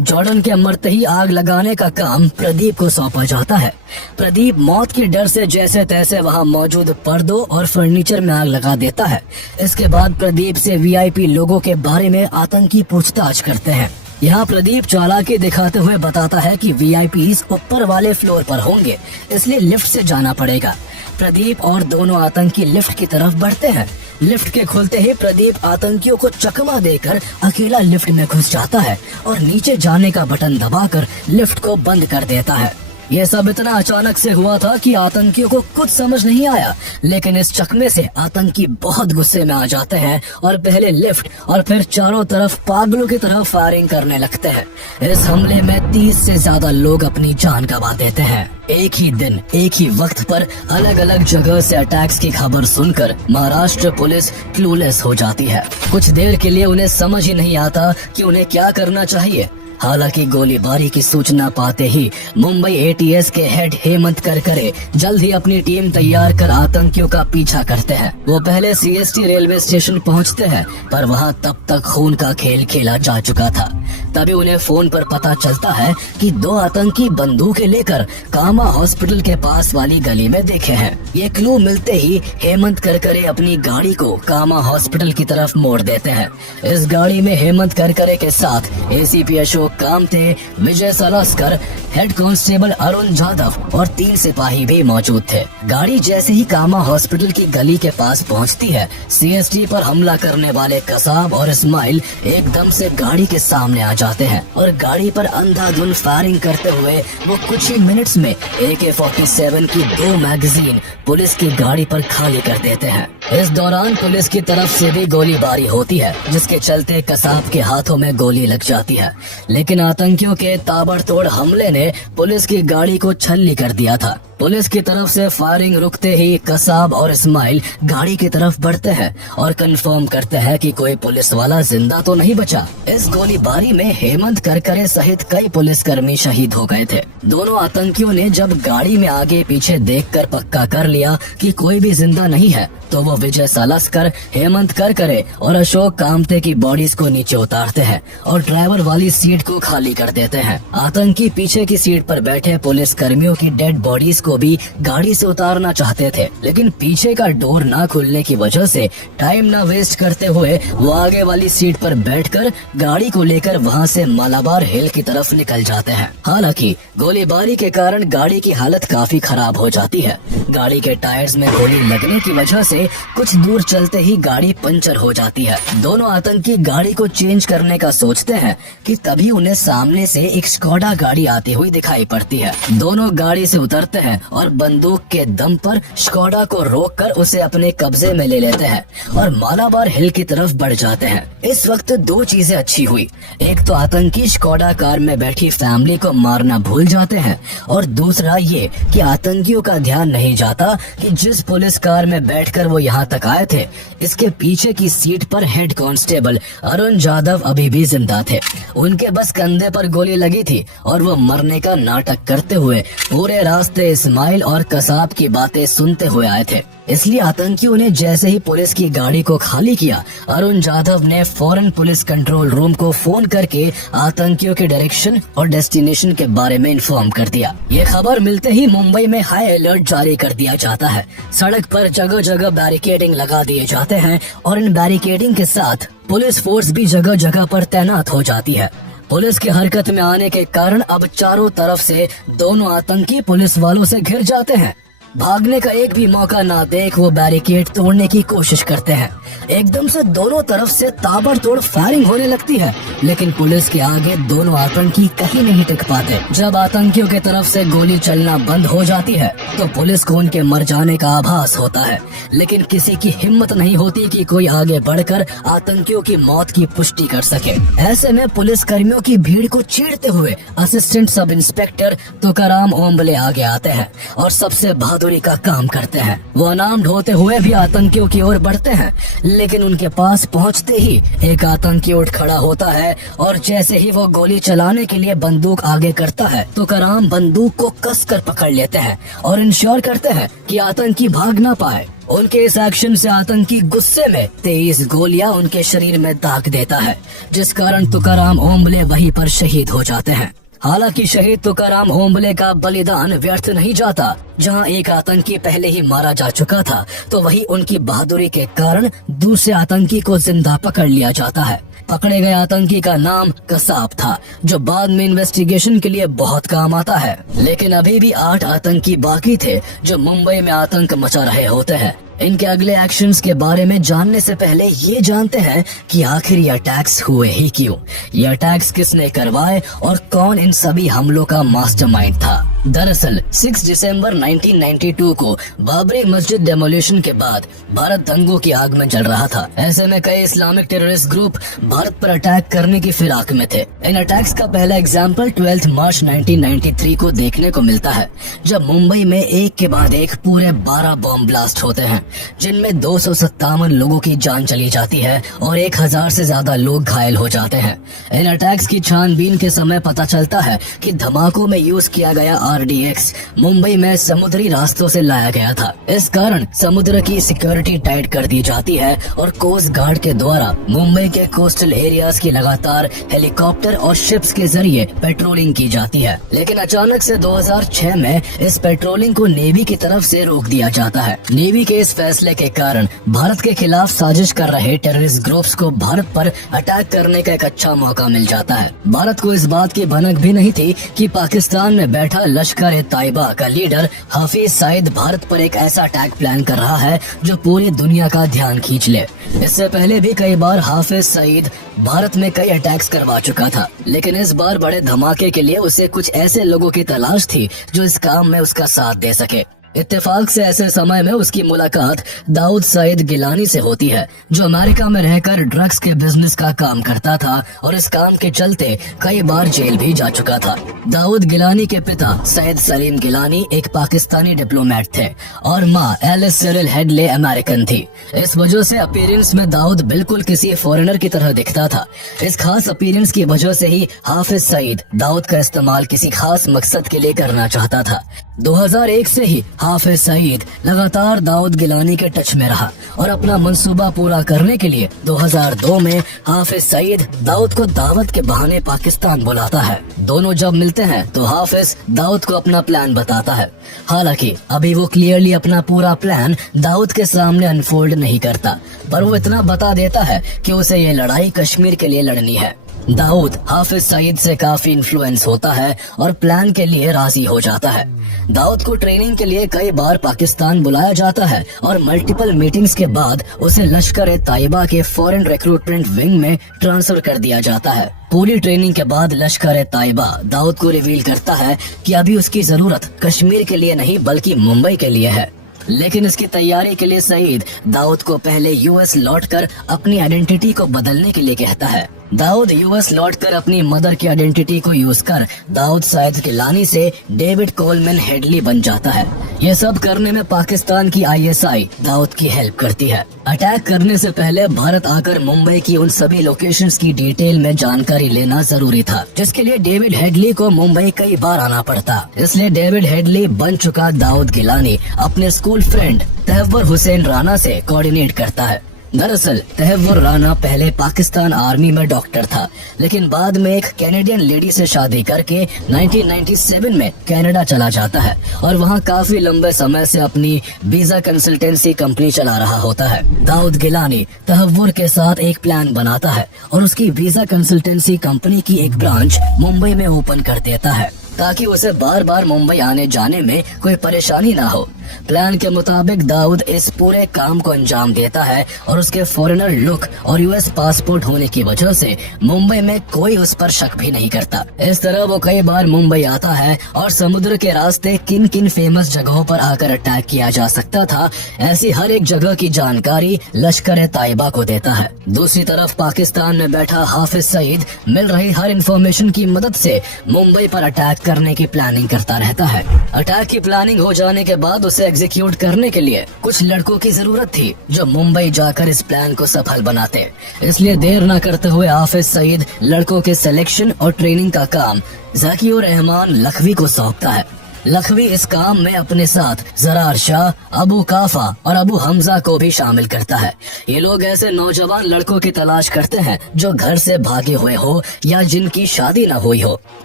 जॉर्डन के मरते ही आग लगाने का काम प्रदीप को सौंपा जाता है। प्रदीप मौत के डर से जैसे तैसे वहां मौजूद पर्दों और फर्नीचर में आग लगा देता है। इसके बाद प्रदीप से वीआईपी लोगों के बारे में आतंकी पूछताछ करते हैं। यहाँ प्रदीप चालाकी दिखाते हुए बताता है कि वीआईपीज ऊपर वाले फ्लोर पर होंगे, इसलिए लिफ्ट से जाना पड़ेगा। प्रदीप और दोनों आतंकी लिफ्ट की तरफ बढ़ते हैं। लिफ्ट के खुलते ही प्रदीप आतंकियों को चकमा देकर अकेला लिफ्ट में घुस जाता है और नीचे जाने का बटन दबाकर लिफ्ट को बंद कर देता है। यह सब इतना अचानक से हुआ था कि आतंकियों को कुछ समझ नहीं आया, लेकिन इस चकमे से आतंकी बहुत गुस्से में आ जाते हैं और पहले लिफ्ट और फिर चारों तरफ पागलों की तरह फायरिंग करने लगते हैं। इस हमले में 30 से ज्यादा लोग अपनी जान गंवा देते हैं। एक ही दिन एक ही वक्त पर अलग अलग जगह से अटैक्स की खबर सुनकर महाराष्ट्र पुलिस क्लूलेस हो जाती है। कुछ देर के लिए उन्हें समझ ही नहीं आता कि उन्हें क्या करना चाहिए। हालांकि गोलीबारी की सूचना पाते ही मुंबई एटीएस के हेड हेमंत करकरे जल्द ही अपनी टीम तैयार कर आतंकियों का पीछा करते हैं। वो पहले सीएसटी रेलवे स्टेशन पहुंचते हैं, पर वहां तब तक खून का खेल खेला जा चुका था। तभी उन्हें फोन पर पता चलता है कि 2 आतंकी बंदूकें लेकर कामा हॉस्पिटल के पास वाली गली में देखे हैं। ये क्लू मिलते ही हेमंत करकरे अपनी गाड़ी को कामा हॉस्पिटल की तरफ मोड़ देते हैं। इस गाड़ी में हेमंत करकरे के साथ एसीपी अशोक कामते, विजय सलास्कर, हेड कांस्टेबल अरुण जाधव और 3 सिपाही भी मौजूद थे। गाड़ी जैसे ही कामा हॉस्पिटल की गली के पास पहुंचती है, सीएसटी पर हमला करने वाले कसाब और इस्माइल एकदम से गाड़ी के सामने आ जाते हैं और गाड़ी पर अंधाधुंध फायरिंग करते हुए वो कुछ ही मिनट्स में AK-47 की 2 मैगजीन पुलिस की गाड़ी पर खाली कर देते हैं। इस दौरान पुलिस की तरफ से भी गोलीबारी होती है, जिसके चलते कसाब के हाथों में गोली लग जाती है, लेकिन आतंकियों के ताबड़तोड़ हमले ने पुलिस की गाड़ी को छल्ली कर दिया था। पुलिस की तरफ से फायरिंग रुकते ही कसाब और इस्माइल गाड़ी की तरफ बढ़ते हैं और कंफर्म करते हैं कि कोई पुलिस वाला जिंदा तो नहीं बचा। इस गोलीबारी में हेमंत करकरे सहित कई पुलिसकर्मी शहीद हो गए थे। दोनों आतंकियों ने जब गाड़ी में आगे पीछे देखकर पक्का कर लिया कि कोई भी जिंदा नहीं है, तो वो विजय सालास्कर, हेमंत करकरे और अशोक कामते की बॉडीज को नीचे उतारते हैं और ड्राइवर वाली सीट को खाली कर देते हैं। आतंकी पीछे की सीट पर बैठे पुलिस कर्मियों की डेड बॉडीज को भी गाड़ी से उतारना चाहते थे, लेकिन पीछे का डोर ना खुलने की वजह से टाइम ना वेस्ट करते हुए वो आगे वाली सीट पर बैठकर गाड़ी को लेकर वहां से मालाबार हिल की तरफ निकल जाते हैं। हालांकि गोलीबारी के कारण गाड़ी की हालत काफी खराब हो जाती है। गाड़ी के टायर्स में गोली लगने की वजह से कुछ दूर चलते ही गाड़ी पंचर हो जाती है। दोनों आतंकी गाड़ी को चेंज करने का सोचते हैं कि तभी उन्हें सामने से एक स्कोडा गाड़ी आती हुई दिखाई पड़ती है। दोनों गाड़ी से उतरते हैं और बंदूक के दम पर स्कोडा को रोककर उसे अपने कब्जे में ले लेते हैं और मालाबार हिल की तरफ बढ़ जाते हैं। इस वक्त 2 चीजें अच्छी हुई। एक तो आतंकी स्कोडा कार में बैठी फैमिली को मारना भूल जाते हैं और दूसरा ये कि आतंकियों का ध्यान नहीं जाता कि जिस पुलिस कार में बैठकर वो यहाँ तक आए थे, इसके पीछे की सीट पर हेड कांस्टेबल अरुण जाधव अभी भी जिंदा थे। उनके बस कंधे पर गोली लगी थी और वो मरने का नाटक करते हुए पूरे रास्ते इस्माइल और कसाब की बातें सुनते हुए आए थे। इसलिए आतंकियों ने जैसे ही पुलिस की गाड़ी को खाली किया, अरुण जाधव ने फौरन पुलिस कंट्रोल रूम को फोन करके आतंकियों के डायरेक्शन और डेस्टिनेशन के बारे में इन्फॉर्म कर दिया। ये खबर मिलते ही मुंबई में हाई अलर्ट जारी कर दिया जाता है। सड़क पर जगह जगह बैरिकेडिंग लगा दिए जाते हैं और इन बैरिकेडिंग के साथ पुलिस फोर्स भी जगह जगह पर तैनात हो जाती है। पुलिस की हरकत में आने के कारण अब चारों तरफ से दोनों आतंकी पुलिस वालों से घिर जाते हैं। भागने का एक भी मौका ना देख वो बैरिकेड तोड़ने की कोशिश करते हैं। एकदम से दोनों तरफ से ताबड़तोड़ फायरिंग होने लगती है, लेकिन पुलिस के आगे दोनों आतंकी कहीं नहीं टिक पाते। जब आतंकियों की तरफ से गोली चलना बंद हो जाती है तो पुलिस को उनके मर जाने का आभास होता है, लेकिन किसी की हिम्मत नहीं होती कि कोई आगे बढ़कर आतंकियों की मौत की पुष्टि कर सके। ऐसे में पुलिस कर्मियों की भीड़ को चीरते हुए assistant sub inspector Tukaram Omble आगे आते हैं और सबसे बहादुरी बहादुरी का काम करते हैं। वो अनाम ढोते हुए भी आतंकियों की ओर बढ़ते हैं, लेकिन उनके पास पहुंचते ही एक आतंकी उठ खड़ा होता है और जैसे ही वो गोली चलाने के लिए बंदूक आगे करता है तो कराम बंदूक को कसकर पकड़ लेते हैं और इंश्योर करते हैं कि आतंकी भाग ना पाए। उनके इस एक्शन से आतंकी गुस्से में 23 गोलियां उनके शरीर में दाग देता है, जिस कारण तुकाराम ओम्बले वहीं पर शहीद हो जाते हैं। हालांकि शहीद तुकाराम ओम्बले का बलिदान व्यर्थ नहीं जाता। जहां एक आतंकी पहले ही मारा जा चुका था, तो वहीं उनकी बहादुरी के कारण दूसरे आतंकी को जिंदा पकड़ लिया जाता है। पकड़े गए आतंकी का नाम कसाब था, जो बाद में इन्वेस्टिगेशन के लिए बहुत काम आता है। लेकिन अभी भी 8 आतंकी बाकी थे जो मुंबई में आतंक मचा रहे होते हैं। इनके अगले एक्शंस के बारे में जानने से पहले ये जानते हैं कि आखिर ये अटैक्स हुए ही क्यों, ये अटैक्स किसने करवाए और कौन इन सभी हमलों का मास्टरमाइंड था। दरअसल 6 दिसंबर 1992 को बाबरी मस्जिद डेमोलिशन के बाद भारत दंगों की आग में जल रहा था। ऐसे में कई इस्लामिक टेररिस्ट ग्रुप भारत पर अटैक करने की फिराक में थे। इन अटैक्स का पहला एग्जाम्पल 12 मार्च 1993 को देखने को मिलता है, जब मुंबई में एक के बाद एक पूरे 12 बॉम्ब ब्लास्ट होते हैं, जिनमें 257 लोगों की जान चली जाती है और 1000 से ज्यादा लोग घायल हो जाते हैं। इन अटैक्स की छानबीन के समय पता चलता है कि धमाकों में यूज किया गया RDX मुंबई में समुद्री रास्तों से लाया गया था। इस कारण समुद्र की सिक्योरिटी टाइट कर दी जाती है और कोस्ट गार्ड के द्वारा मुंबई के कोस्टल एरियाज की लगातार हेलीकॉप्टर और शिप्स के जरिए पेट्रोलिंग की जाती है। लेकिन अचानक से 2006 में इस पेट्रोलिंग को नेवी की तरफ से रोक दिया जाता है। नेवी के इस फैसले के कारण भारत के खिलाफ साजिश कर रहे टेररिस्ट ग्रुप्स को भारत पर अटैक करने का एक अच्छा मौका मिल जाता है। भारत को इस बात की भनक भी नहीं थी कि पाकिस्तान में बैठा लश्कर-ए-तैयबा का लीडर हाफिज सईद भारत पर एक ऐसा अटैक प्लान कर रहा है जो पूरी दुनिया का ध्यान खींच ले। इससे पहले भी कई बार हाफिज सईद भारत में कई अटैक्स करवा चुका था, लेकिन इस बार बड़े धमाके के लिए उसे कुछ ऐसे लोगों की तलाश थी जो इस काम में उसका साथ दे सके। इत्तेफाक से ऐसे समय में उसकी मुलाकात दाऊद सईद गिलानी से होती है, जो अमेरिका में रहकर ड्रग्स के बिजनेस का काम करता था और इस काम के चलते कई बार जेल भी जा चुका था। दाऊद गिलानी के पिता सैयद सलीम गिलानी एक पाकिस्तानी डिप्लोमेट थे और माँ एलिस सिरिल हेडले अमेरिकन थी। इस वजह से अपीयरेंस में दाऊद बिल्कुल किसी फॉरेनर की तरह दिखता था। इस खास अपीयरेंस की वजह से ही हाफिज सईद दाऊद का इस्तेमाल किसी खास मकसद के लिए करना चाहता था। 2001 से ही हाफिज सईद लगातार दाऊद गिलानी के टच में रहा और अपना मंसूबा पूरा करने के लिए 2002 में हाफिज सईद दाऊद को दावत के बहाने पाकिस्तान बुलाता है। दोनों जब मिलते हैं तो हाफिज दाऊद को अपना प्लान बताता है। हालांकि अभी वो क्लियरली अपना पूरा प्लान दाऊद के सामने अनफोल्ड नहीं करता, पर वो इतना बता देता है कि उसे ये लड़ाई कश्मीर के लिए लड़नी है। दाऊद हाफिज सईद से काफी इन्फ्लुएंस होता है और प्लान के लिए राजी हो जाता है। दाऊद को ट्रेनिंग के लिए कई बार पाकिस्तान बुलाया जाता है और मल्टीपल मीटिंग्स के बाद उसे लश्कर-ए-तैयबा के फॉरेन रिक्रूटमेंट विंग में ट्रांसफर कर दिया जाता है। पूरी ट्रेनिंग के बाद लश्कर-ए-तैयबा दाऊद को रिवील करता है कि अभी उसकी जरूरत कश्मीर के लिए नहीं बल्कि मुंबई के लिए है। लेकिन इसकी तैयारी के लिए सईद दाऊद को पहले यूएस लौटकर अपनी आइडेंटिटी को बदलने के लिए कहता है। दाऊद यूएस लौटकर अपनी मदर की आइडेंटिटी को यूज कर दाऊद सईद गिलानी से डेविड कोलमैन हेडली बन जाता है। ये सब करने में पाकिस्तान की ISI दाऊद की हेल्प करती है। अटैक करने से पहले भारत आकर मुंबई की उन सभी लोकेशंस की डिटेल में जानकारी लेना जरूरी था, जिसके लिए डेविड हेडली को मुंबई कई बार आना पड़ता। इसलिए डेविड हेडली बन चुका दाऊद गिलानी अपने स्कूल फ्रेंड तहव्वुर हुसैन राणा से कोऑर्डिनेट करता है। दरअसल तहव्वुर राणा पहले पाकिस्तान आर्मी में डॉक्टर था, लेकिन बाद में एक कैनेडियन लेडी से शादी करके 1997 में कनाडा चला जाता है और वहां काफी लंबे समय से अपनी वीजा कंसल्टेंसी कंपनी चला रहा होता है। दाऊद गिलानी तहव्वुर के साथ एक प्लान बनाता है और उसकी वीजा कंसल्टेंसी कंपनी की एक ब्रांच मुंबई में ओपन कर देता है, ताकि उसे बार बार मुंबई आने जाने में कोई परेशानी ना हो। प्लान के मुताबिक दाऊद इस पूरे काम को अंजाम देता है और उसके फॉरेनर लुक और यूएस पासपोर्ट होने की वजह से मुंबई में कोई उस पर शक भी नहीं करता। इस तरह वो कई बार मुंबई आता है और समुद्र के रास्ते किन किन फेमस जगहों पर आकर अटैक किया जा सकता था, ऐसी हर एक जगह की जानकारी लश्कर-ए-तैयबा को देता है। दूसरी तरफ पाकिस्तान में बैठा हाफिज सईद मिल रही हर इंफॉर्मेशन की मदद से मुंबई पर अटैक करने की प्लानिंग करता रहता है। अटैक की प्लानिंग हो जाने के बाद उसे एग्जीक्यूट करने के लिए कुछ लड़कों की जरूरत थी जो मुंबई जाकर इस प्लान को सफल बनाते। इसलिए देर न करते हुए हाफिज सईद लड़कों के सिलेक्शन और ट्रेनिंग का काम जाकिउर रहमान लखवी को सौंपता है। लखवी इस काम में अपने साथ जरार शाह, अबू काफा और अबू हमजा को भी शामिल करता है। ये लोग ऐसे नौजवान लड़कों की तलाश करते हैं जो घर से भागे हुए हो या जिनकी शादी न हुई हो,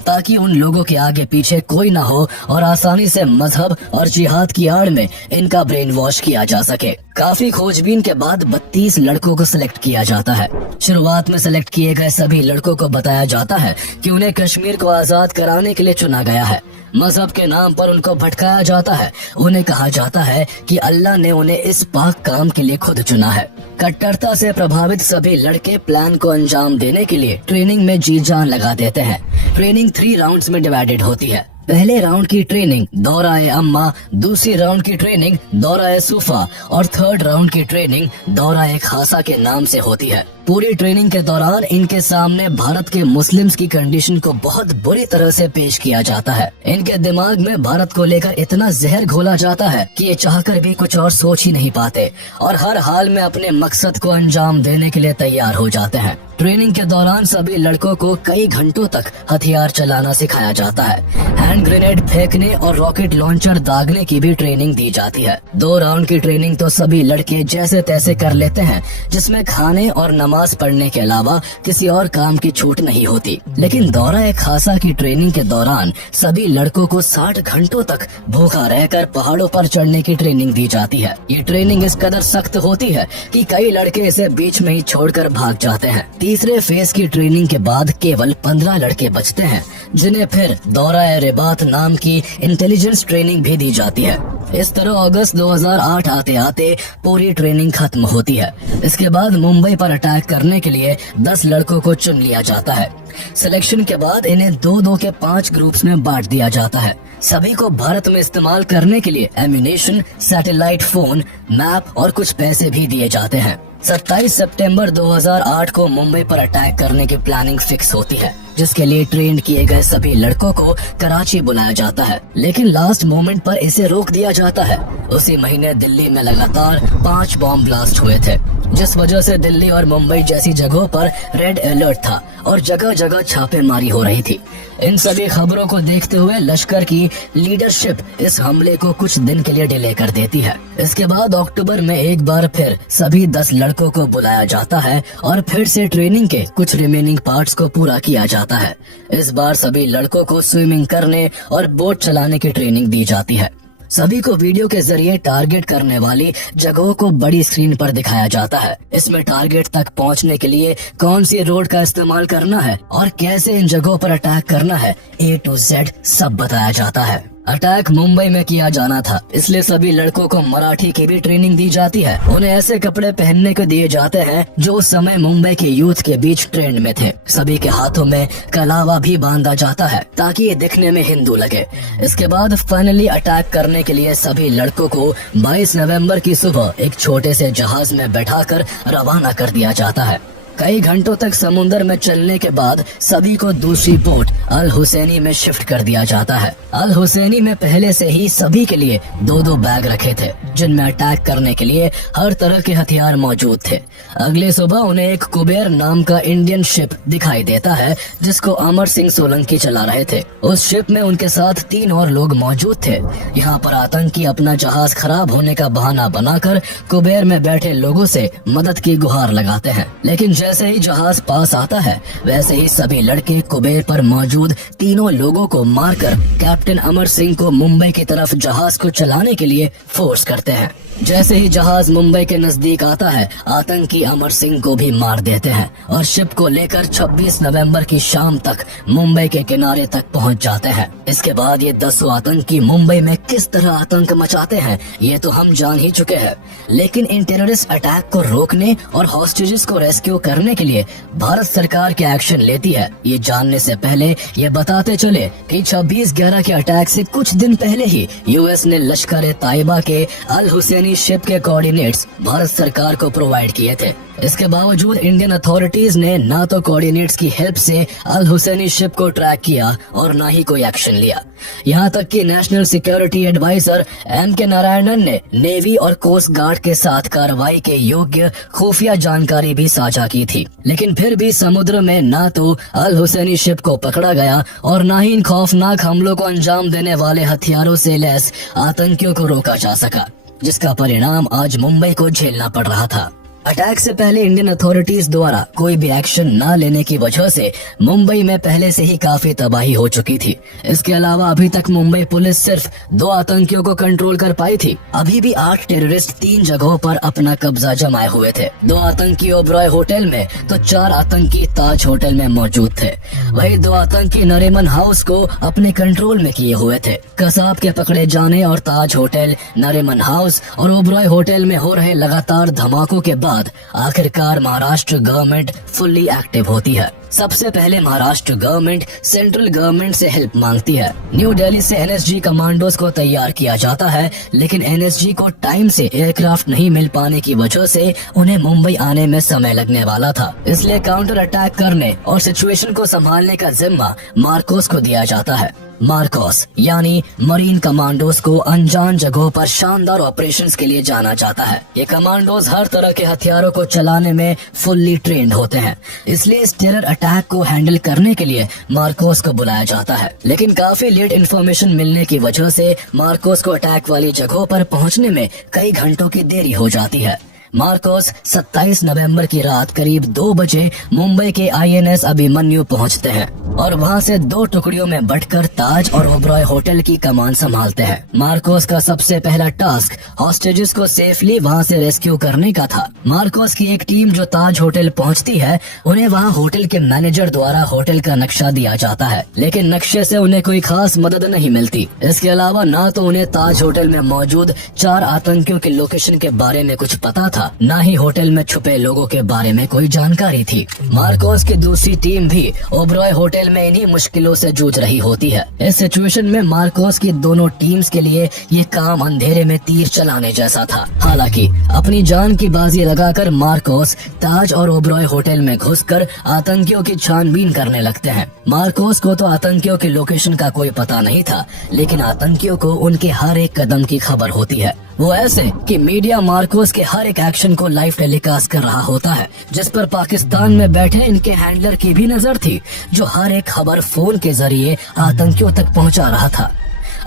ताकि उन लोगों के आगे पीछे कोई न हो और आसानी से मजहब और जिहाद की आड़ में इनका ब्रेन वॉश किया जा सके। काफी खोजबीन के बाद 32 लड़कों को सिलेक्ट किया जाता है। शुरुआत में सिलेक्ट किए गए सभी लड़कों को बताया जाता है कि उन्हें कश्मीर को आजाद कराने के लिए चुना गया है। मजहब के नाम पर उनको भटकाया जाता है। उन्हें कहा जाता है कि अल्लाह ने उन्हें इस पाक काम के लिए खुद चुना है। कट्टरता से प्रभावित सभी लड़के प्लान को अंजाम देने के लिए ट्रेनिंग में जी जान लगा देते हैं। ट्रेनिंग 3 राउंड्स में डिवाइडेड होती है। पहले राउंड की ट्रेनिंग दौराए अम्मा, दूसरी राउंड की ट्रेनिंग दौराए सूफा और थर्ड राउंड की ट्रेनिंग दौराए खासा के नाम से होती है। पूरी ट्रेनिंग के दौरान इनके सामने भारत के मुस्लिम्स की कंडीशन को बहुत बुरी तरह से पेश किया जाता है। इनके दिमाग में भारत को लेकर इतना जहर घोला जाता है कि ये चाहकर भी कुछ और सोच ही नहीं पाते और हर हाल में अपने मकसद को अंजाम देने के लिए तैयार हो जाते हैं। ट्रेनिंग के दौरान सभी लड़कों को कई घंटों तक हथियार चलाना सिखाया जाता है। हैंड ग्रेनेड फेंकने और रॉकेट लॉन्चर दागने की भी ट्रेनिंग दी जाती है। 2 राउंड की ट्रेनिंग तो सभी लड़के जैसे तैसे कर लेते हैं, जिसमें खाने और नमाज पढ़ने के अलावा किसी और काम की छूट नहीं होती। लेकिन दौरा खासा की ट्रेनिंग के दौरान सभी लड़कों को 60 घंटों तक भूखा रहकर पहाड़ों पर चढ़ने की ट्रेनिंग दी जाती है। ये ट्रेनिंग इस कदर सख्त होती है कि कई लड़के इसे बीच में ही छोड़कर भाग जाते हैं। तीसरे फेज की ट्रेनिंग के बाद केवल 15 लड़के बचते हैं, जिन्हें फिर दौराए रिबात नाम की इंटेलिजेंस ट्रेनिंग भी दी जाती है। इस तरह अगस्त 2008 आते आते पूरी ट्रेनिंग खत्म होती है। इसके बाद मुंबई पर अटैक करने के लिए 10 लड़कों को चुन लिया जाता है। सिलेक्शन के बाद इन्हें 2-2 के 5 ग्रुप्स में बांट दिया जाता है। सभी को भारत में इस्तेमाल करने के लिए एम्यूनेशन, सैटेलाइट फोन, मैप और कुछ पैसे भी दिए जाते हैं। 27 सितंबर 2008 को मुंबई पर अटैक करने की प्लानिंग फिक्स होती है, जिसके लिए ट्रेन किए गए सभी लड़कों को कराची बुलाया जाता है। लेकिन लास्ट मोमेंट पर इसे रोक दिया जाता है। उसी महीने दिल्ली में लगातार 5 बॉम्ब ब्लास्ट हुए थे, जिस वजह से दिल्ली और मुंबई जैसी जगहों पर रेड अलर्ट था और जगह जगह छापेमारी हो रही थी। इन सभी खबरों को देखते हुए लश्कर की लीडरशिप इस हमले को कुछ दिन के लिए डिले कर देती है। इसके बाद अक्टूबर में एक बार फिर सभी 10 लड़कों को बुलाया जाता है और फिर से ट्रेनिंग के कुछ रिमेनिंग पार्ट्स को पूरा किया जाता है। इस बार सभी लड़कों को स्विमिंग करने और बोट चलाने की ट्रेनिंग दी जाती है। सभी को वीडियो के जरिए टारगेट करने वाली जगहों को बड़ी स्क्रीन पर दिखाया जाता है। इसमें टारगेट तक पहुंचने के लिए कौन सी रोड का इस्तेमाल करना है और कैसे इन जगहों पर अटैक करना है, A to Z सब बताया जाता है। अटैक मुंबई में किया जाना था, इसलिए सभी लड़कों को मराठी की भी ट्रेनिंग दी जाती है। उन्हें ऐसे कपड़े पहनने को दिए जाते हैं जो उस समय मुंबई के यूथ के बीच ट्रेंड में थे। सभी के हाथों में कलावा भी बांधा जाता है ताकि ये दिखने में हिंदू लगे। इसके बाद फाइनली अटैक करने के लिए सभी लड़कों को 22 नवंबर की सुबह एक छोटे से जहाज में बैठाकर रवाना कर दिया जाता है। कई घंटों तक समुद्र में चलने के बाद सभी को दूसरी बोट अल हुसैनी में शिफ्ट कर दिया जाता है। अल हुसैनी में पहले से ही सभी के लिए 2-2 बैग रखे थे, जिनमें अटैक करने के लिए हर तरह के हथियार मौजूद थे। अगले सुबह उन्हें एक कुबेर नाम का इंडियन शिप दिखाई देता है, जिसको अमर सिंह सोलंकी चला रहे थे। उस शिप में उनके साथ 3 और लोग मौजूद थे। यहाँ पर आतंकी अपना जहाज खराब होने का बहाना बनाकर कुबेर में बैठे लोगों से मदद की गुहार लगाते हैं। लेकिन जैसे ही जहाज पास आता है, वैसे ही सभी लड़के कुबेर पर मौजूद 3 लोगों को मारकर कैप्टन अमर सिंह को मुंबई की तरफ जहाज को चलाने के लिए फोर्स करते हैं। जैसे ही जहाज मुंबई के नजदीक आता है, आतंकी अमर सिंह को भी मार देते हैं और शिप को लेकर 26 नवंबर की शाम तक मुंबई के किनारे तक पहुंच जाते हैं। इसके बाद ये 10 आतंकी मुंबई में किस तरह आतंक मचाते हैं, ये तो हम जान ही चुके हैं। लेकिन इन टेररिस्ट अटैक को रोकने और हॉस्टेजेस को रेस्क्यू करने के लिए भारत सरकार क्या एक्शन लेती है, ये जानने से पहले ये बताते चले कि 26/11 के अटैक से कुछ दिन पहले ही यूएस ने लश्कर-ए-तैयबा के अल हुसैनी हुसैनी शिप के कोऑर्डिनेट्स भारत सरकार को प्रोवाइड किए थे। इसके बावजूद इंडियन अथॉरिटीज ने ना तो कोऑर्डिनेट्स की हेल्प से अल हुसैनी शिप को ट्रैक किया और ना ही कोई एक्शन लिया। यहाँ तक कि national security adviser M.K. Narayanan ने नेवी और कोस्ट गार्ड के साथ कार्रवाई के योग्य खुफिया जानकारी भी साझा की थी, लेकिन फिर भी समुद्र में ना तो अल हुसैनी शिप को पकड़ा गया और ना ही इन खौफनाक हमलों को अंजाम देने वाले हथियारों से लैस आतंकियों को रोका जा सका, जिसका परिणाम आज मुंबई को झेलना पड़ रहा था। अटैक से पहले इंडियन अथॉरिटीज द्वारा कोई भी एक्शन न लेने की वजह से मुंबई में पहले से ही काफी तबाही हो चुकी थी। इसके अलावा अभी तक मुंबई पुलिस सिर्फ 2 आतंकियों को कंट्रोल कर पाई थी। अभी भी 8 टेररिस्ट 3 जगहों पर अपना कब्जा जमाए हुए थे। 2 आतंकी ओबरॉय होटल में तो 4 आतंकी ताज होटल में मौजूद थे। वही 2 आतंकी नरीमन हाउस को अपने कंट्रोल में किए हुए थे। कसाब के पकड़े जाने और ताज होटल, नरीमन हाउस और ओबरॉय होटल में हो रहे लगातार धमाकों के बाद आखिरकार महाराष्ट्र गवर्नमेंट फुल्ली एक्टिव होती है। सबसे पहले महाराष्ट्र गवर्नमेंट सेंट्रल गवर्नमेंट से हेल्प मांगती है। न्यू दिल्ली से NSG कमांडोज को तैयार किया जाता है, लेकिन NSG को टाइम से एयरक्राफ्ट नहीं मिल पाने की वजह से उन्हें मुंबई आने में समय लगने वाला था। इसलिए काउंटर अटैक करने और सिचुएशन को संभालने का जिम्मा मार्कोस को दिया जाता है। मार्कोस यानी मरीन कमांडोज को अनजान जगहों पर शानदार ऑपरेशंस के लिए जाना जाता है। ये कमांडोज हर तरह के हथियारों को चलाने में फुल्ली ट्रेंड होते हैं, इसलिए इस टेरर अटैक को हैंडल करने के लिए मार्कोस को बुलाया जाता है। लेकिन काफी लेट इन्फॉर्मेशन मिलने की वजह से मार्कोस को अटैक वाली जगहों पर पहुंचने में कई घंटों की देरी हो जाती है। मार्कोस 27 नवंबर की रात करीब 2 बजे मुंबई के INS अभिमन्यु पहुंचते हैं और वहां से 2 टुकड़ियों में बंटकर ताज और ओबरॉय होटल की कमान संभालते हैं। मार्कोस का सबसे पहला टास्क हॉस्टेजेस को सेफली वहां से रेस्क्यू करने का था। मार्कोस की एक टीम जो ताज होटल पहुंचती है, उन्हें वहां होटल के मैनेजर द्वारा होटल का नक्शा दिया जाता है, लेकिन नक्शे से उन्हें कोई खास मदद नहीं मिलती। इसके अलावा ना तो उन्हें ताज होटल में मौजूद 4 आतंकियों की लोकेशन के बारे में कुछ पता था, ना ही होटल में छुपे लोगों के बारे में कोई जानकारी थी। मार्कोस की दूसरी टीम भी ओबरॉय होटल में इन्हीं मुश्किलों से जूझ रही होती है। इस सिचुएशन में मार्कोस की दोनों टीम्स के लिए ये काम अंधेरे में तीर चलाने जैसा था। हालांकि अपनी जान की बाजी लगाकर मार्कोस ताज और ओबरॉय होटल में घुसकर आतंकियों की छानबीन करने लगते हैं। मार्कोस को तो आतंकियों की लोकेशन का कोई पता नहीं था, लेकिन आतंकियों को उनके हर एक कदम की खबर होती है। वो ऐसे कि मीडिया मार्कोस के हर एक एक्शन को लाइव टेलीकास्ट कर रहा होता है, जिस पर पाकिस्तान में बैठे इनके हैंडलर की भी नजर थी, जो हर एक खबर फोन के जरिए आतंकियों तक पहुंचा रहा था।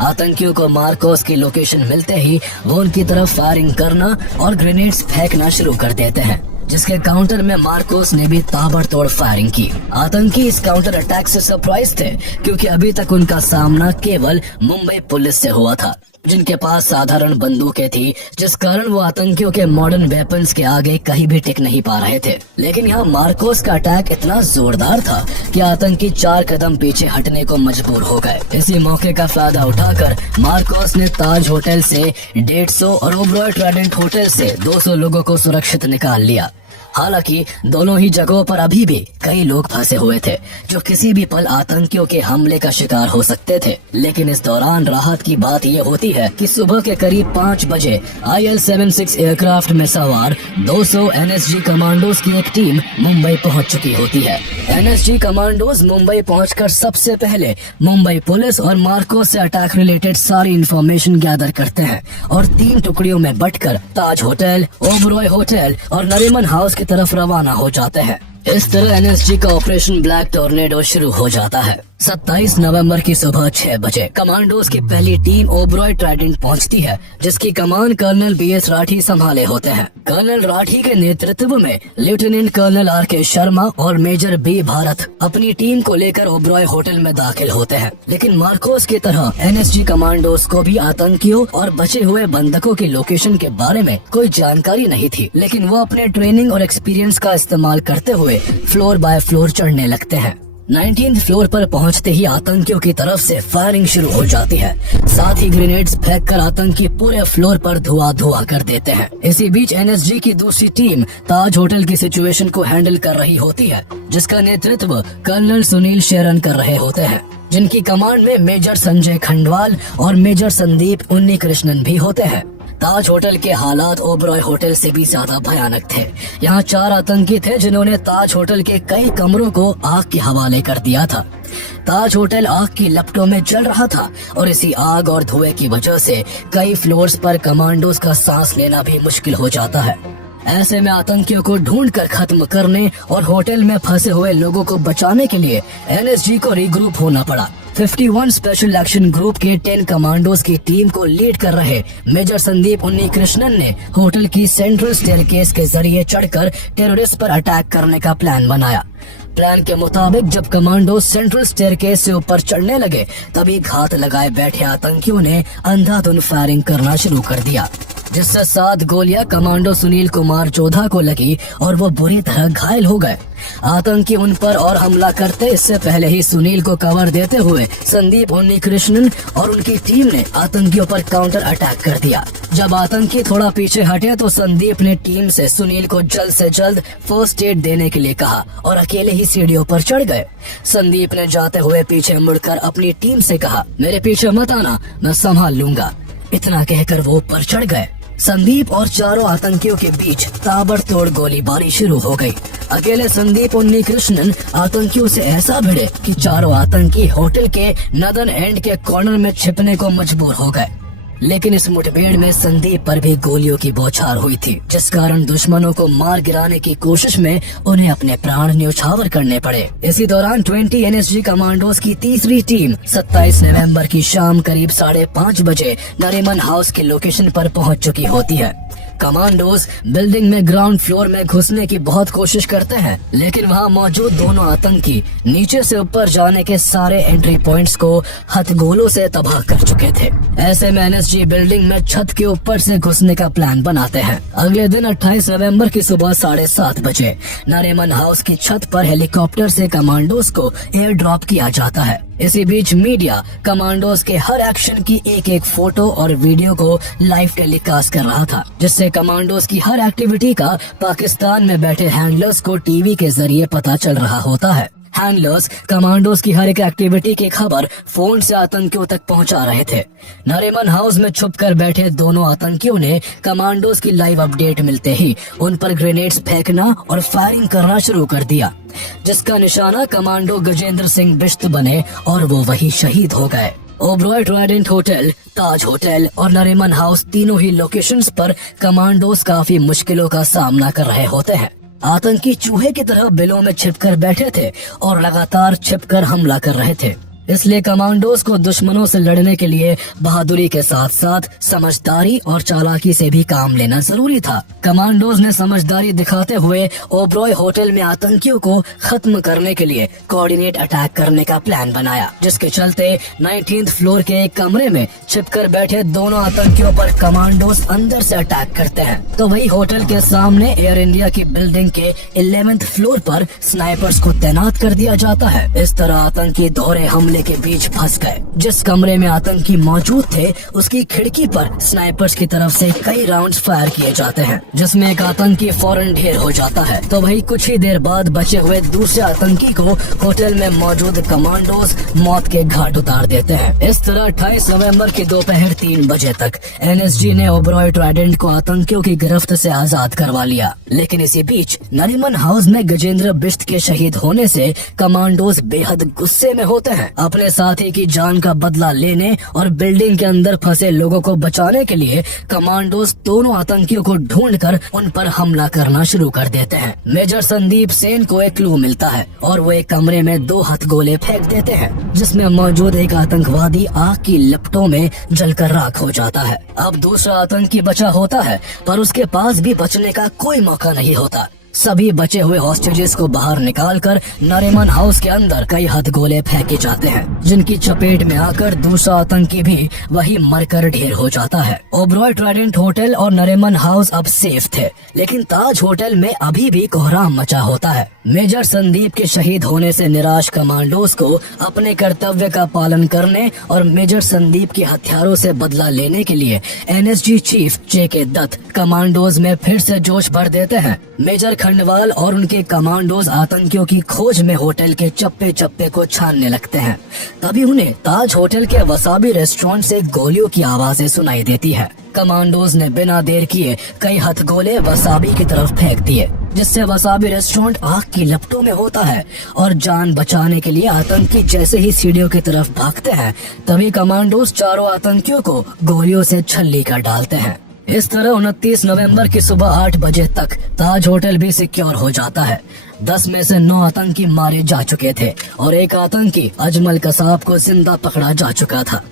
आतंकियों को मार्कोस की लोकेशन मिलते ही वो उनकी तरफ फायरिंग करना और ग्रेनेड्स फेंकना शुरू कर देते हैं, जिसके काउंटर में मार्कोस ने भी ताबड़तोड़ फायरिंग की। आतंकी इस काउंटर अटैक से सरप्राइज थे, क्योंकि अभी तक उनका सामना केवल मुंबई पुलिस से हुआ था, जिनके पास साधारण बंदूकें थी, जिस कारण वो आतंकियों के मॉडर्न वेपन्स के आगे कहीं भी टिक नहीं पा रहे थे। लेकिन यहाँ मार्कोस का अटैक इतना जोरदार था कि आतंकी 4 कदम पीछे हटने को मजबूर हो गए। इसी मौके का फायदा उठाकर मार्कोस ने ताज होटल से 150 और ओबरॉय ट्राइडेंट होटल से 200 लोगों को सुरक्षित निकाल लिया। हालांकि दोनों ही जगहों पर अभी भी कई लोग फंसे हुए थे, जो किसी भी पल आतंकियों के हमले का शिकार हो सकते थे। लेकिन इस दौरान राहत की बात यह होती है कि सुबह के करीब 5 बजे IL-76 एयरक्राफ्ट में सवार 200 NSG कमांडोज की एक टीम मुंबई पहुंच चुकी होती है। NSG कमांडोज मुंबई पहुंचकर सबसे पहले मुंबई पुलिस और मार्कोस से अटैक रिलेटेड सारी इंफॉर्मेशन गैदर करते हैं और 3 टुकड़ियों में बंटकर ताज होटल, ओबरॉय होटल और नरीमन हाउस की तरफ रवाना हो जाते हैं। इस तरह NSG का ऑपरेशन ब्लैक टोर्नेडो शुरू हो जाता है। 27 नवंबर की सुबह 6 बजे कमांडोज की पहली टीम ओबरॉय ट्राइडेंट पहुंचती है, जिसकी कमान कर्नल BS राठी संभाले होते हैं। कर्नल राठी के नेतृत्व में लेफ्टिनेंट कर्नल RK शर्मा और मेजर B भारत अपनी टीम को लेकर ओबरॉय होटल में दाखिल होते हैं। लेकिन मार्कोस की तरह NSG कमांडोज को भी आतंकियों और बचे हुए बंधकों की लोकेशन के बारे में कोई जानकारी नहीं थी, लेकिन वो अपने ट्रेनिंग और एक्सपीरियंस का इस्तेमाल करते हुए फ्लोर बाय फ्लोर चढ़ने लगते हैं। 19th फ्लोर पर पहुंचते ही आतंकियों की तरफ से फायरिंग शुरू हो जाती है। साथ ही ग्रेनेड्स फेंककर आतंकी पूरे फ्लोर पर धुआं कर देते हैं। इसी बीच NSG की दूसरी टीम ताज होटल की सिचुएशन को हैंडल कर रही होती है, जिसका नेतृत्व कर्नल सुनील शेरन कर रहे होते हैं, जिनकी कमांड में मेजर संजय खंडवाल और मेजर संदीप उन्नी कृष्णन भी होते हैं। ताज होटल के हालात ओबरॉय होटल से भी ज्यादा भयानक थे। यहाँ 4 आतंकी थे जिन्होंने ताज होटल के कई कमरों को आग के हवाले कर दिया था। ताज होटल आग की लपटों में जल रहा था और इसी आग और धुएं की वजह से कई फ्लोर्स पर कमांडोज का सांस लेना भी मुश्किल हो जाता है। ऐसे में आतंकियों को ढूंढकर खत्म करने और होटल में फंसे हुए लोगों को बचाने के लिए एनएसजी को रीग्रुप होना पड़ा। 51 स्पेशल एक्शन ग्रुप के 10 कमांडोज की टीम को लीड कर रहे मेजर संदीप उन्नीकृष्णन ने होटल की सेंट्रल स्टेयरकेस के जरिए चढ़कर टेररिस्ट पर अटैक करने का प्लान बनाया। प्लान के मुताबिक जब कमांडो सेंट्रल स्टेयरकेस से ऊपर चढ़ने लगे तभी घात लगाए बैठे आतंकियों ने अंधाधुंध फायरिंग करना शुरू कर दिया, जिससे 7 गोलियां कमांडो सुनील कुमार जोधा को लगी और वो बुरी तरह घायल हो गए। आतंकी उन पर और हमला करते इससे पहले ही सुनील को कवर देते हुए संदीप उन्नीकृष्णन और उनकी टीम ने आतंकियों पर काउंटर अटैक कर दिया। जब आतंकी थोड़ा पीछे हटे तो संदीप ने टीम से सुनील को जल्द से जल्द फर्स्ट एड देने के लिए कहा और अकेले ही सीढ़ियों पर चढ़ गए। संदीप ने जाते हुए पीछे मुड़कर अपनी टीम से कहा, मेरे पीछे मत आना, मैं संभाल लूंगा। इतना कहकर वो ऊपर चढ़ गए। संदीप और चारों आतंकियों के बीच ताबड़तोड़ गोलीबारी शुरू हो गई। अकेले संदीप उन्नीकृष्णन आतंकियों से ऐसा भिड़े कि चारों आतंकी होटल के नदन एंड के कॉर्नर में छिपने को मजबूर हो गए। लेकिन इस मुठभेड़ में संदीप पर भी गोलियों की बौछार हुई थी, जिस कारण दुश्मनों को मार गिराने की कोशिश में उन्हें अपने प्राण न्यौछावर करने पड़े। इसी दौरान 20 एनएसजी कमांडोज की तीसरी टीम 27 नवंबर की शाम करीब 5:30 बजे नरीमन हाउस के लोकेशन पर पहुंच चुकी होती है। कमांडोज बिल्डिंग में ग्राउंड फ्लोर में घुसने की बहुत कोशिश करते हैं, लेकिन वहां मौजूद दोनों आतंकी नीचे से ऊपर जाने के सारे एंट्री पॉइंट्स को हथगोलों से तबाह कर चुके थे। ऐसे में एनएसजी बिल्डिंग में छत के ऊपर से घुसने का प्लान बनाते हैं। अगले दिन 28 नवंबर की सुबह 7:30 बजे नरीमन हाउस की छत पर हेलीकॉप्टर से कमांडोज को एयर ड्रॉप किया जाता है। इसी बीच मीडिया कमांडोज के हर एक्शन की एक फोटो और वीडियो को लाइव टेलीकास्ट कर रहा था, जिससे कमांडोज की हर एक्टिविटी का पाकिस्तान में बैठे हैंडलर्स को टीवी के जरिए पता चल रहा होता है। हैंडलर्स कमांडोज की हर एक एक्टिविटी की खबर फोन से आतंकियों तक पहुंचा रहे थे। नरीमन हाउस में छुपकर बैठे दोनों आतंकियों ने कमांडोज की लाइव अपडेट मिलते ही उन पर ग्रेनेड्स फेंकना और फायरिंग करना शुरू कर दिया, जिसका निशाना कमांडो गजेंद्र सिंह बिश्त बने और वो वही शहीद हो गए। ओबरॉय ट्राइडेंट होटल, ताज होटल और नरीमन हाउस तीनों ही लोकेशंस पर कमांडोज काफी मुश्किलों का सामना कर रहे होते हैं। आतंकी चूहे की तरह बिलों में छिपकर बैठे थे और लगातार छिपकर हमला कर रहे थे। इसलिए कमांडोज को दुश्मनों से लड़ने के लिए बहादुरी के साथ साथ समझदारी और चालाकी से भी काम लेना जरूरी था। कमांडोज ने समझदारी दिखाते हुए ओबरॉय होटल में आतंकियों को खत्म करने के लिए कोऑर्डिनेट अटैक करने का प्लान बनाया, जिसके चलते 19th फ्लोर के एक कमरे में छिपकर बैठे दोनों आतंकियों पर कमांडोज अंदर से अटैक करते हैं। तो वही होटल के सामने एयर इंडिया की बिल्डिंग के 11th फ्लोर पर स्नाइपर्स को तैनात कर दिया जाता है। इस तरह आतंकी दोहरे हमले के बीच फंस गए। जिस कमरे में आतंकी मौजूद थे उसकी खिड़की पर स्नाइपर्स की तरफ से कई राउंड्स फायर किए जाते हैं, जिसमें एक आतंकी फौरन ढेर हो जाता है। तो वही कुछ ही देर बाद बचे हुए दूसरे आतंकी को होटल में मौजूद कमांडोज मौत के घाट उतार देते हैं। इस तरह 28 नवंबर की दोपहर 3 बजे तक एनएसजी ने ओबरॉय ट्राइडेंट को आतंकियों की गिरफ्त से आजाद करवा लिया। लेकिन इसी बीच नरीमन हाउस में गजेंद्र बिश्त के शहीद होने से कमांडोज बेहद गुस्से में होते हैं। अपने साथी की जान का बदला लेने और बिल्डिंग के अंदर फंसे लोगों को बचाने के लिए कमांडोज दोनों आतंकियों को ढूंढकर उन पर हमला करना शुरू कर देते हैं। मेजर संदीप सेन को एक क्लू मिलता है और वो एक कमरे में 2 हथगोले फेंक देते हैं, जिसमें मौजूद एक आतंकवादी आग की लपटों में जलकर राख हो जाता है। अब दूसरा आतंकी बचा होता है, पर उसके पास भी बचने का कोई मौका नहीं होता। सभी बचे हुए हॉस्टेजेस को बाहर निकालकर नरीमन हाउस के अंदर कई हथगोले फेंके जाते हैं, जिनकी चपेट में आकर दूसरा आतंकी भी वही मरकर ढेर हो जाता है। ओबरॉय ट्राइडेंट होटल और नरीमन हाउस अब सेफ थे, लेकिन ताज होटल में अभी भी कोहराम मचा होता है। मेजर संदीप के शहीद होने से निराश कमांडोज को अपने कर्तव्य का पालन करने और मेजर संदीप के हथियारों से बदला लेने के लिए एनएसजी चीफ जेके दत्त कमांडोज में फिर से जोश भर देते हैं। मेजर खंडवाल और उनके कमांडोज आतंकियों की खोज में होटल के चप्पे चप्पे को छानने लगते हैं। तभी उन्हें ताज होटल के वसाबी रेस्टोरेंट से गोलियों की आवाजें सुनाई देती है। कमांडोज ने बिना देर किए कई हथगोले वसाबी की तरफ फेंक दिए, जिससे वसाबी रेस्टोरेंट आग की लपटों में होता है और जान बचाने के लिए आतंकी जैसे ही सीढ़ियों की तरफ भागते हैं तभी कमांडोज चारों आतंकियों को गोलियों से छल्ली कर डालते हैं। इस तरह 29 नवंबर की सुबह 8 बजे तक ताज होटल भी सिक्योर हो जाता है। 10 में से 9 आतंकी मारे जा चुके थे और एक आतंकी अजमल कसाब को जिंदा पकड़ा जा चुका था।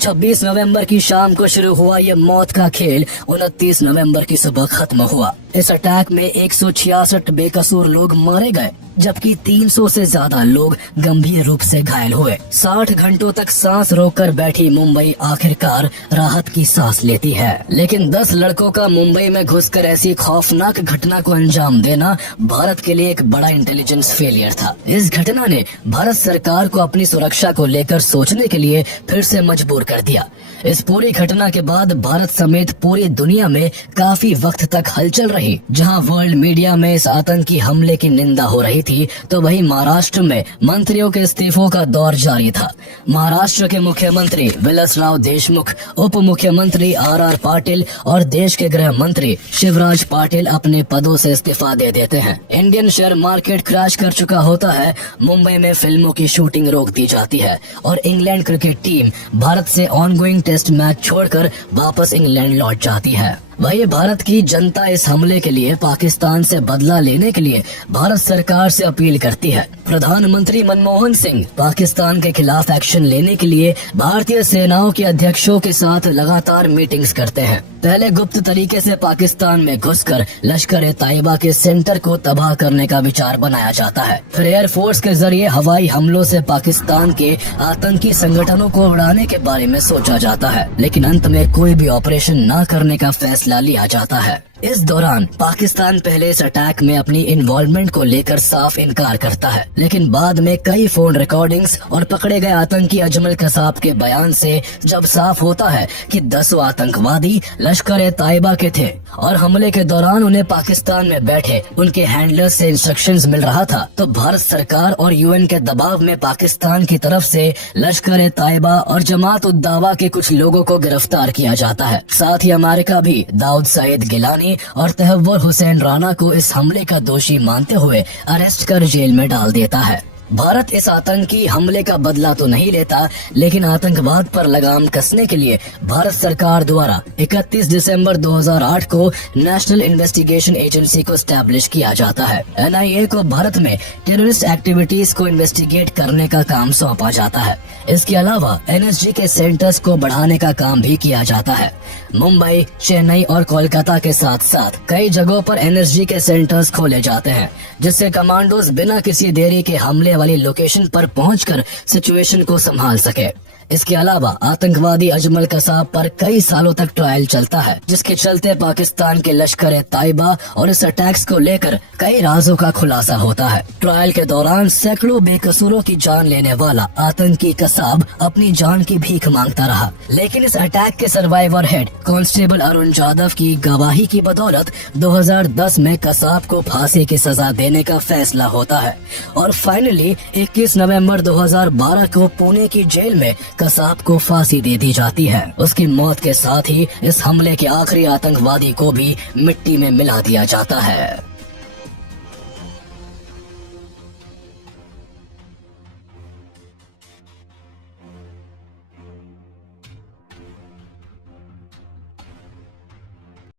26 नवंबर की शाम को शुरू हुआ ये मौत का खेल 29 नवंबर की सुबह खत्म हुआ। इस अटैक में 166 बेकसूर लोग मारे गए, जबकि 300 से ज्यादा लोग गंभीर रूप से घायल हुए। 60 घंटों तक सांस रोककर बैठी मुंबई आखिरकार राहत की सांस लेती है। लेकिन 10 लड़कों का मुंबई में घुसकर ऐसी खौफनाक घटना को अंजाम देना भारत के लिए एक बड़ा इंटेलिजेंस फेलियर था। इस घटना ने भारत सरकार को अपनी सुरक्षा को लेकर सोचने के लिए फिर से मजबूर कर दिया। इस पूरी घटना के बाद भारत समेत पूरी दुनिया में काफी वक्त तक हलचल रही। जहां वर्ल्ड मीडिया में इस आतंकी हमले की निंदा हो रही थी, तो वहीं महाराष्ट्र में मंत्रियों के इस्तीफों का दौर जारी था। महाराष्ट्र के मुख्यमंत्री विलासराव देशमुख, उप मुख्यमंत्री आर पाटिल और देश के गृह मंत्री शिवराज पाटिल अपने पदों से इस्तीफा दे देते हैं। इंडियन शेयर मार्केट क्रैश कर चुका होता है। मुंबई में फिल्मों की शूटिंग रोक दी जाती है और इंग्लैंड क्रिकेट टीम भारत से ऑनगोइंग टेस्ट मैच छोड़कर वापस इंग्लैंड लौट जाती है। वही भारत की जनता इस हमले के लिए पाकिस्तान से बदला लेने के लिए भारत सरकार से अपील करती है। प्रधानमंत्री मनमोहन सिंह पाकिस्तान के खिलाफ एक्शन लेने के लिए भारतीय सेनाओं के अध्यक्षों के साथ लगातार मीटिंग्स करते हैं। पहले गुप्त तरीके से पाकिस्तान में घुसकर लश्कर-ए-तैयबा के सेंटर को तबाह करने का विचार बनाया जाता है। फिर एयरफोर्स के जरिए हवाई हमलों से पाकिस्तान के आतंकी संगठनों को उड़ाने के बारे में सोचा जाता है, लेकिन अंत में कोई भी ऑपरेशन न करने का फैसला लिया जाता है। इस दौरान पाकिस्तान पहले इस अटैक में अपनी इन्वॉल्वमेंट को लेकर साफ इनकार करता है, लेकिन बाद में कई फोन रिकॉर्डिंग्स और पकड़े गए आतंकी अजमल कसाब के बयान से जब साफ होता है कि 10 आतंकवादी लश्कर-ए-तैयबा के थे और हमले के दौरान उन्हें पाकिस्तान में बैठे उनके हैंडलर्स से इंस्ट्रक्शंस मिल रहा था, तो भारत सरकार और यूएन के दबाव में पाकिस्तान की तरफ से लश्कर-ए-तैयबा और जमात-उद-दावा के कुछ लोगों को गिरफ्तार किया जाता है। साथ ही अमेरिका भी दाऊद सईद गिलानी और तहव्वुर हुसैन राना को इस हमले का दोषी मानते हुए अरेस्ट कर जेल में डाल देता है। भारत इस आतंकी हमले का बदला तो नहीं लेता, लेकिन आतंकवाद पर लगाम कसने के लिए भारत सरकार द्वारा 31 दिसंबर 2008 को नेशनल इन्वेस्टिगेशन एजेंसी को स्टैब्लिश किया जाता है। NIA को भारत में टेररिस्ट एक्टिविटीज को इन्वेस्टिगेट करने का काम सौंपा जाता है। इसके अलावा NSG के सेंटर्स को बढ़ाने का काम भी किया जाता है। मुंबई, चेन्नई और कोलकाता के साथ साथ कई जगहों पर NSG के सेंटर्स खोले जाते हैं, जिससे कमांडोज बिना किसी देरी के हमले वाली लोकेशन पर पहुंचकर सिचुएशन को संभाल सके। इसके अलावा आतंकवादी अजमल कसाब पर कई सालों तक ट्रायल चलता है, जिसके चलते पाकिस्तान के लश्कर-ए-तैयबा और इस अटैक्स को लेकर कई राजों का खुलासा होता है। ट्रायल के दौरान सैकड़ों बेकसूरों की जान लेने वाला आतंकी कसाब अपनी जान की भीख मांगता रहा, लेकिन इस अटैक के survivor head constable Arun Jadhav की गवाही की बदौलत 2010 में कसाब को फांसी की सजा देने का फैसला होता है और फाइनली 21 नवंबर 2012 को पुणे की जेल में कसाब को फांसी दे दी जाती है। उसकी मौत के साथ ही इस हमले के आखिरी आतंकवादी को भी मिट्टी में मिला दिया जाता है।